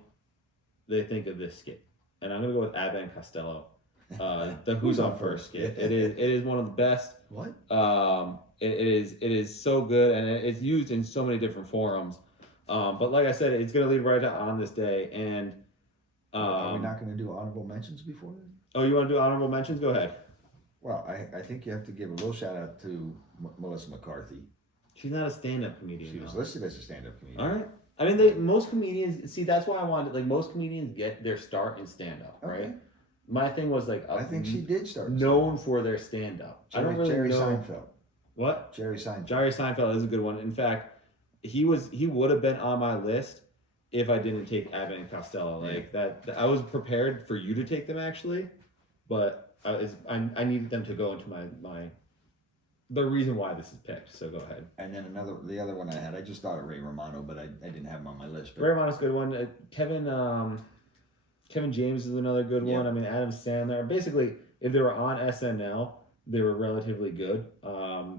they think of this skit. And I'm going to go with Abbott and Costello. The Who's on First skit. It is one of the best. What? It is so good, and it's used in so many different forums. But like I said, it's gonna lead right on this day. And are we not going to do honorable mentions before then? Oh, you want to do honorable mentions? Go ahead. Well, I think you have to give a little shout out to Melissa McCarthy. She's not a stand-up comedian. She was listed as a stand-up comedian. All right. I mean, most comedians see. That's why I wanted. Like most comedians get their start in stand-up, right? Okay. My thing was like I think she did start known for their stand-up. I don't really Jerry know. Seinfeld. What? Jerry Seinfeld. Jerry Seinfeld is a good one. In fact, he would have been on my list if I didn't take Abbott and Costello. Like that I was prepared for you to take them actually, but I needed them to go into the reason why this is picked. So go ahead. And then the other one I had, I just thought of Ray Romano, but I didn't have him on my list. But Ray Romano's a good one. Kevin James is another good one. I mean, Adam Sandler. Basically, if they were on SNL, they were relatively good.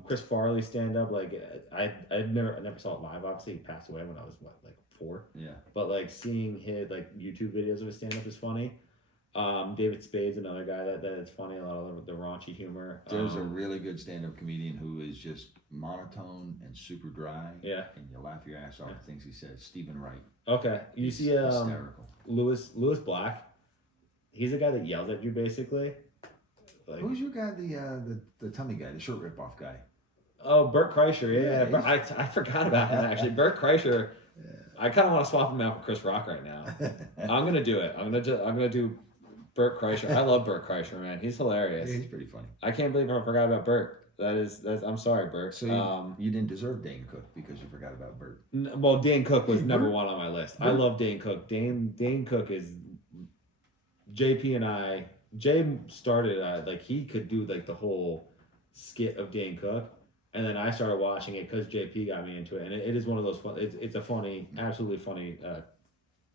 Chris Farley stand up. Like I never saw it live. Obviously, he passed away when I was before. Yeah. But like seeing his like YouTube videos of his stand up is funny. David Spade's another guy that is funny. A lot of the raunchy humor. There's a really good stand-up comedian who is just monotone and super dry. Yeah. And you laugh your ass off at things he says. Stephen Wright. Okay. You He's see hysterical. Lewis Black. He's the guy that yells at you basically. Like, who's your guy? The tummy guy, the shirt rip-off guy. Oh, Bert Kreischer. Yeah, Yeah, I forgot about him actually. Bert Kreischer. I kind of want to swap him out for Chris Rock right now. I'm gonna do it. I'm gonna do Bert Kreischer. I love Bert Kreischer, man. He's hilarious. Yeah, he's pretty funny. I can't believe I forgot about Bert. That's I'm sorry, Bert. So you didn't deserve Dane Cook because you forgot about Bert. Well, Dane Cook was number one on my list. I love Dane Cook. Dane Cook is JP and I. Jay started like he could do like the whole skit of Dane Cook, and then I started watching it because JP got me into it, and it is one of those fun. It's a funny, absolutely funny.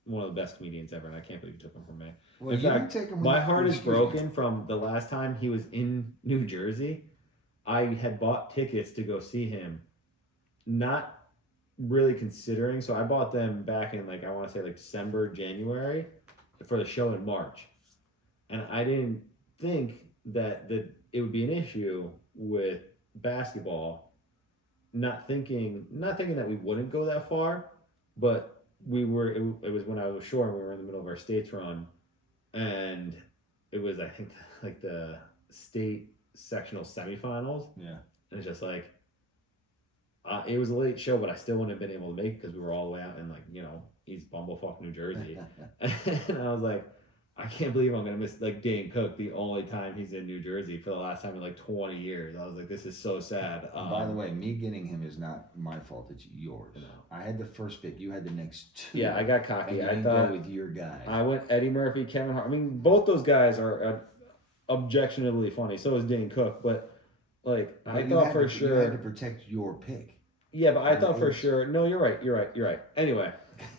One of the best comedians ever, and I can't believe you took him from me. Well, in fact, my heart is broken from the last time he was in New Jersey. I had bought tickets to go see him, not really considering. So I bought them back in like I want to say like December, January, for the show in March, and I didn't think that it would be an issue with basketball. Not thinking that we wouldn't go that far, but we were. It was when I was short, and we were in the middle of our states run, and it was I think like the state sectional semifinals. Yeah. And it's just like it was a late show, but I still wouldn't have been able to make it because we were all the way out in like East Bumblefuck, New Jersey. And I was like, I can't believe I'm gonna miss like Dane Cook the only time he's in New Jersey for the last time in like 20 years. I was like, this is so sad. By the way, me getting him is not my fault. It's yours. No. I had the first pick. You had the next two. Yeah, I got cocky. And I you thought go with your guy. I went Eddie Murphy, Kevin Hart. I mean, both those guys are objectionably funny. So is Dane Cook, but like But I thought for sure you had to protect your pick. Yeah, but I thought for sure. No, you're right. Anyway,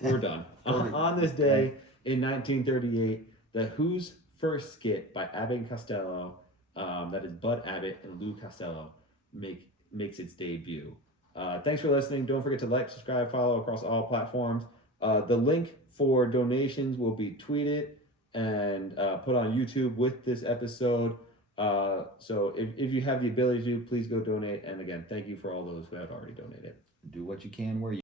we're done. On this day in 1938, the Who's first skit by Abbott and Costello, that is Bud Abbott and Lou Costello, makes its debut. Thanks for listening. Don't forget to like, subscribe, follow across all platforms. The link for donations will be tweeted and put on YouTube with this episode. So if you have the ability to, please go donate. And again, thank you for all those who have already donated. Do what you can where you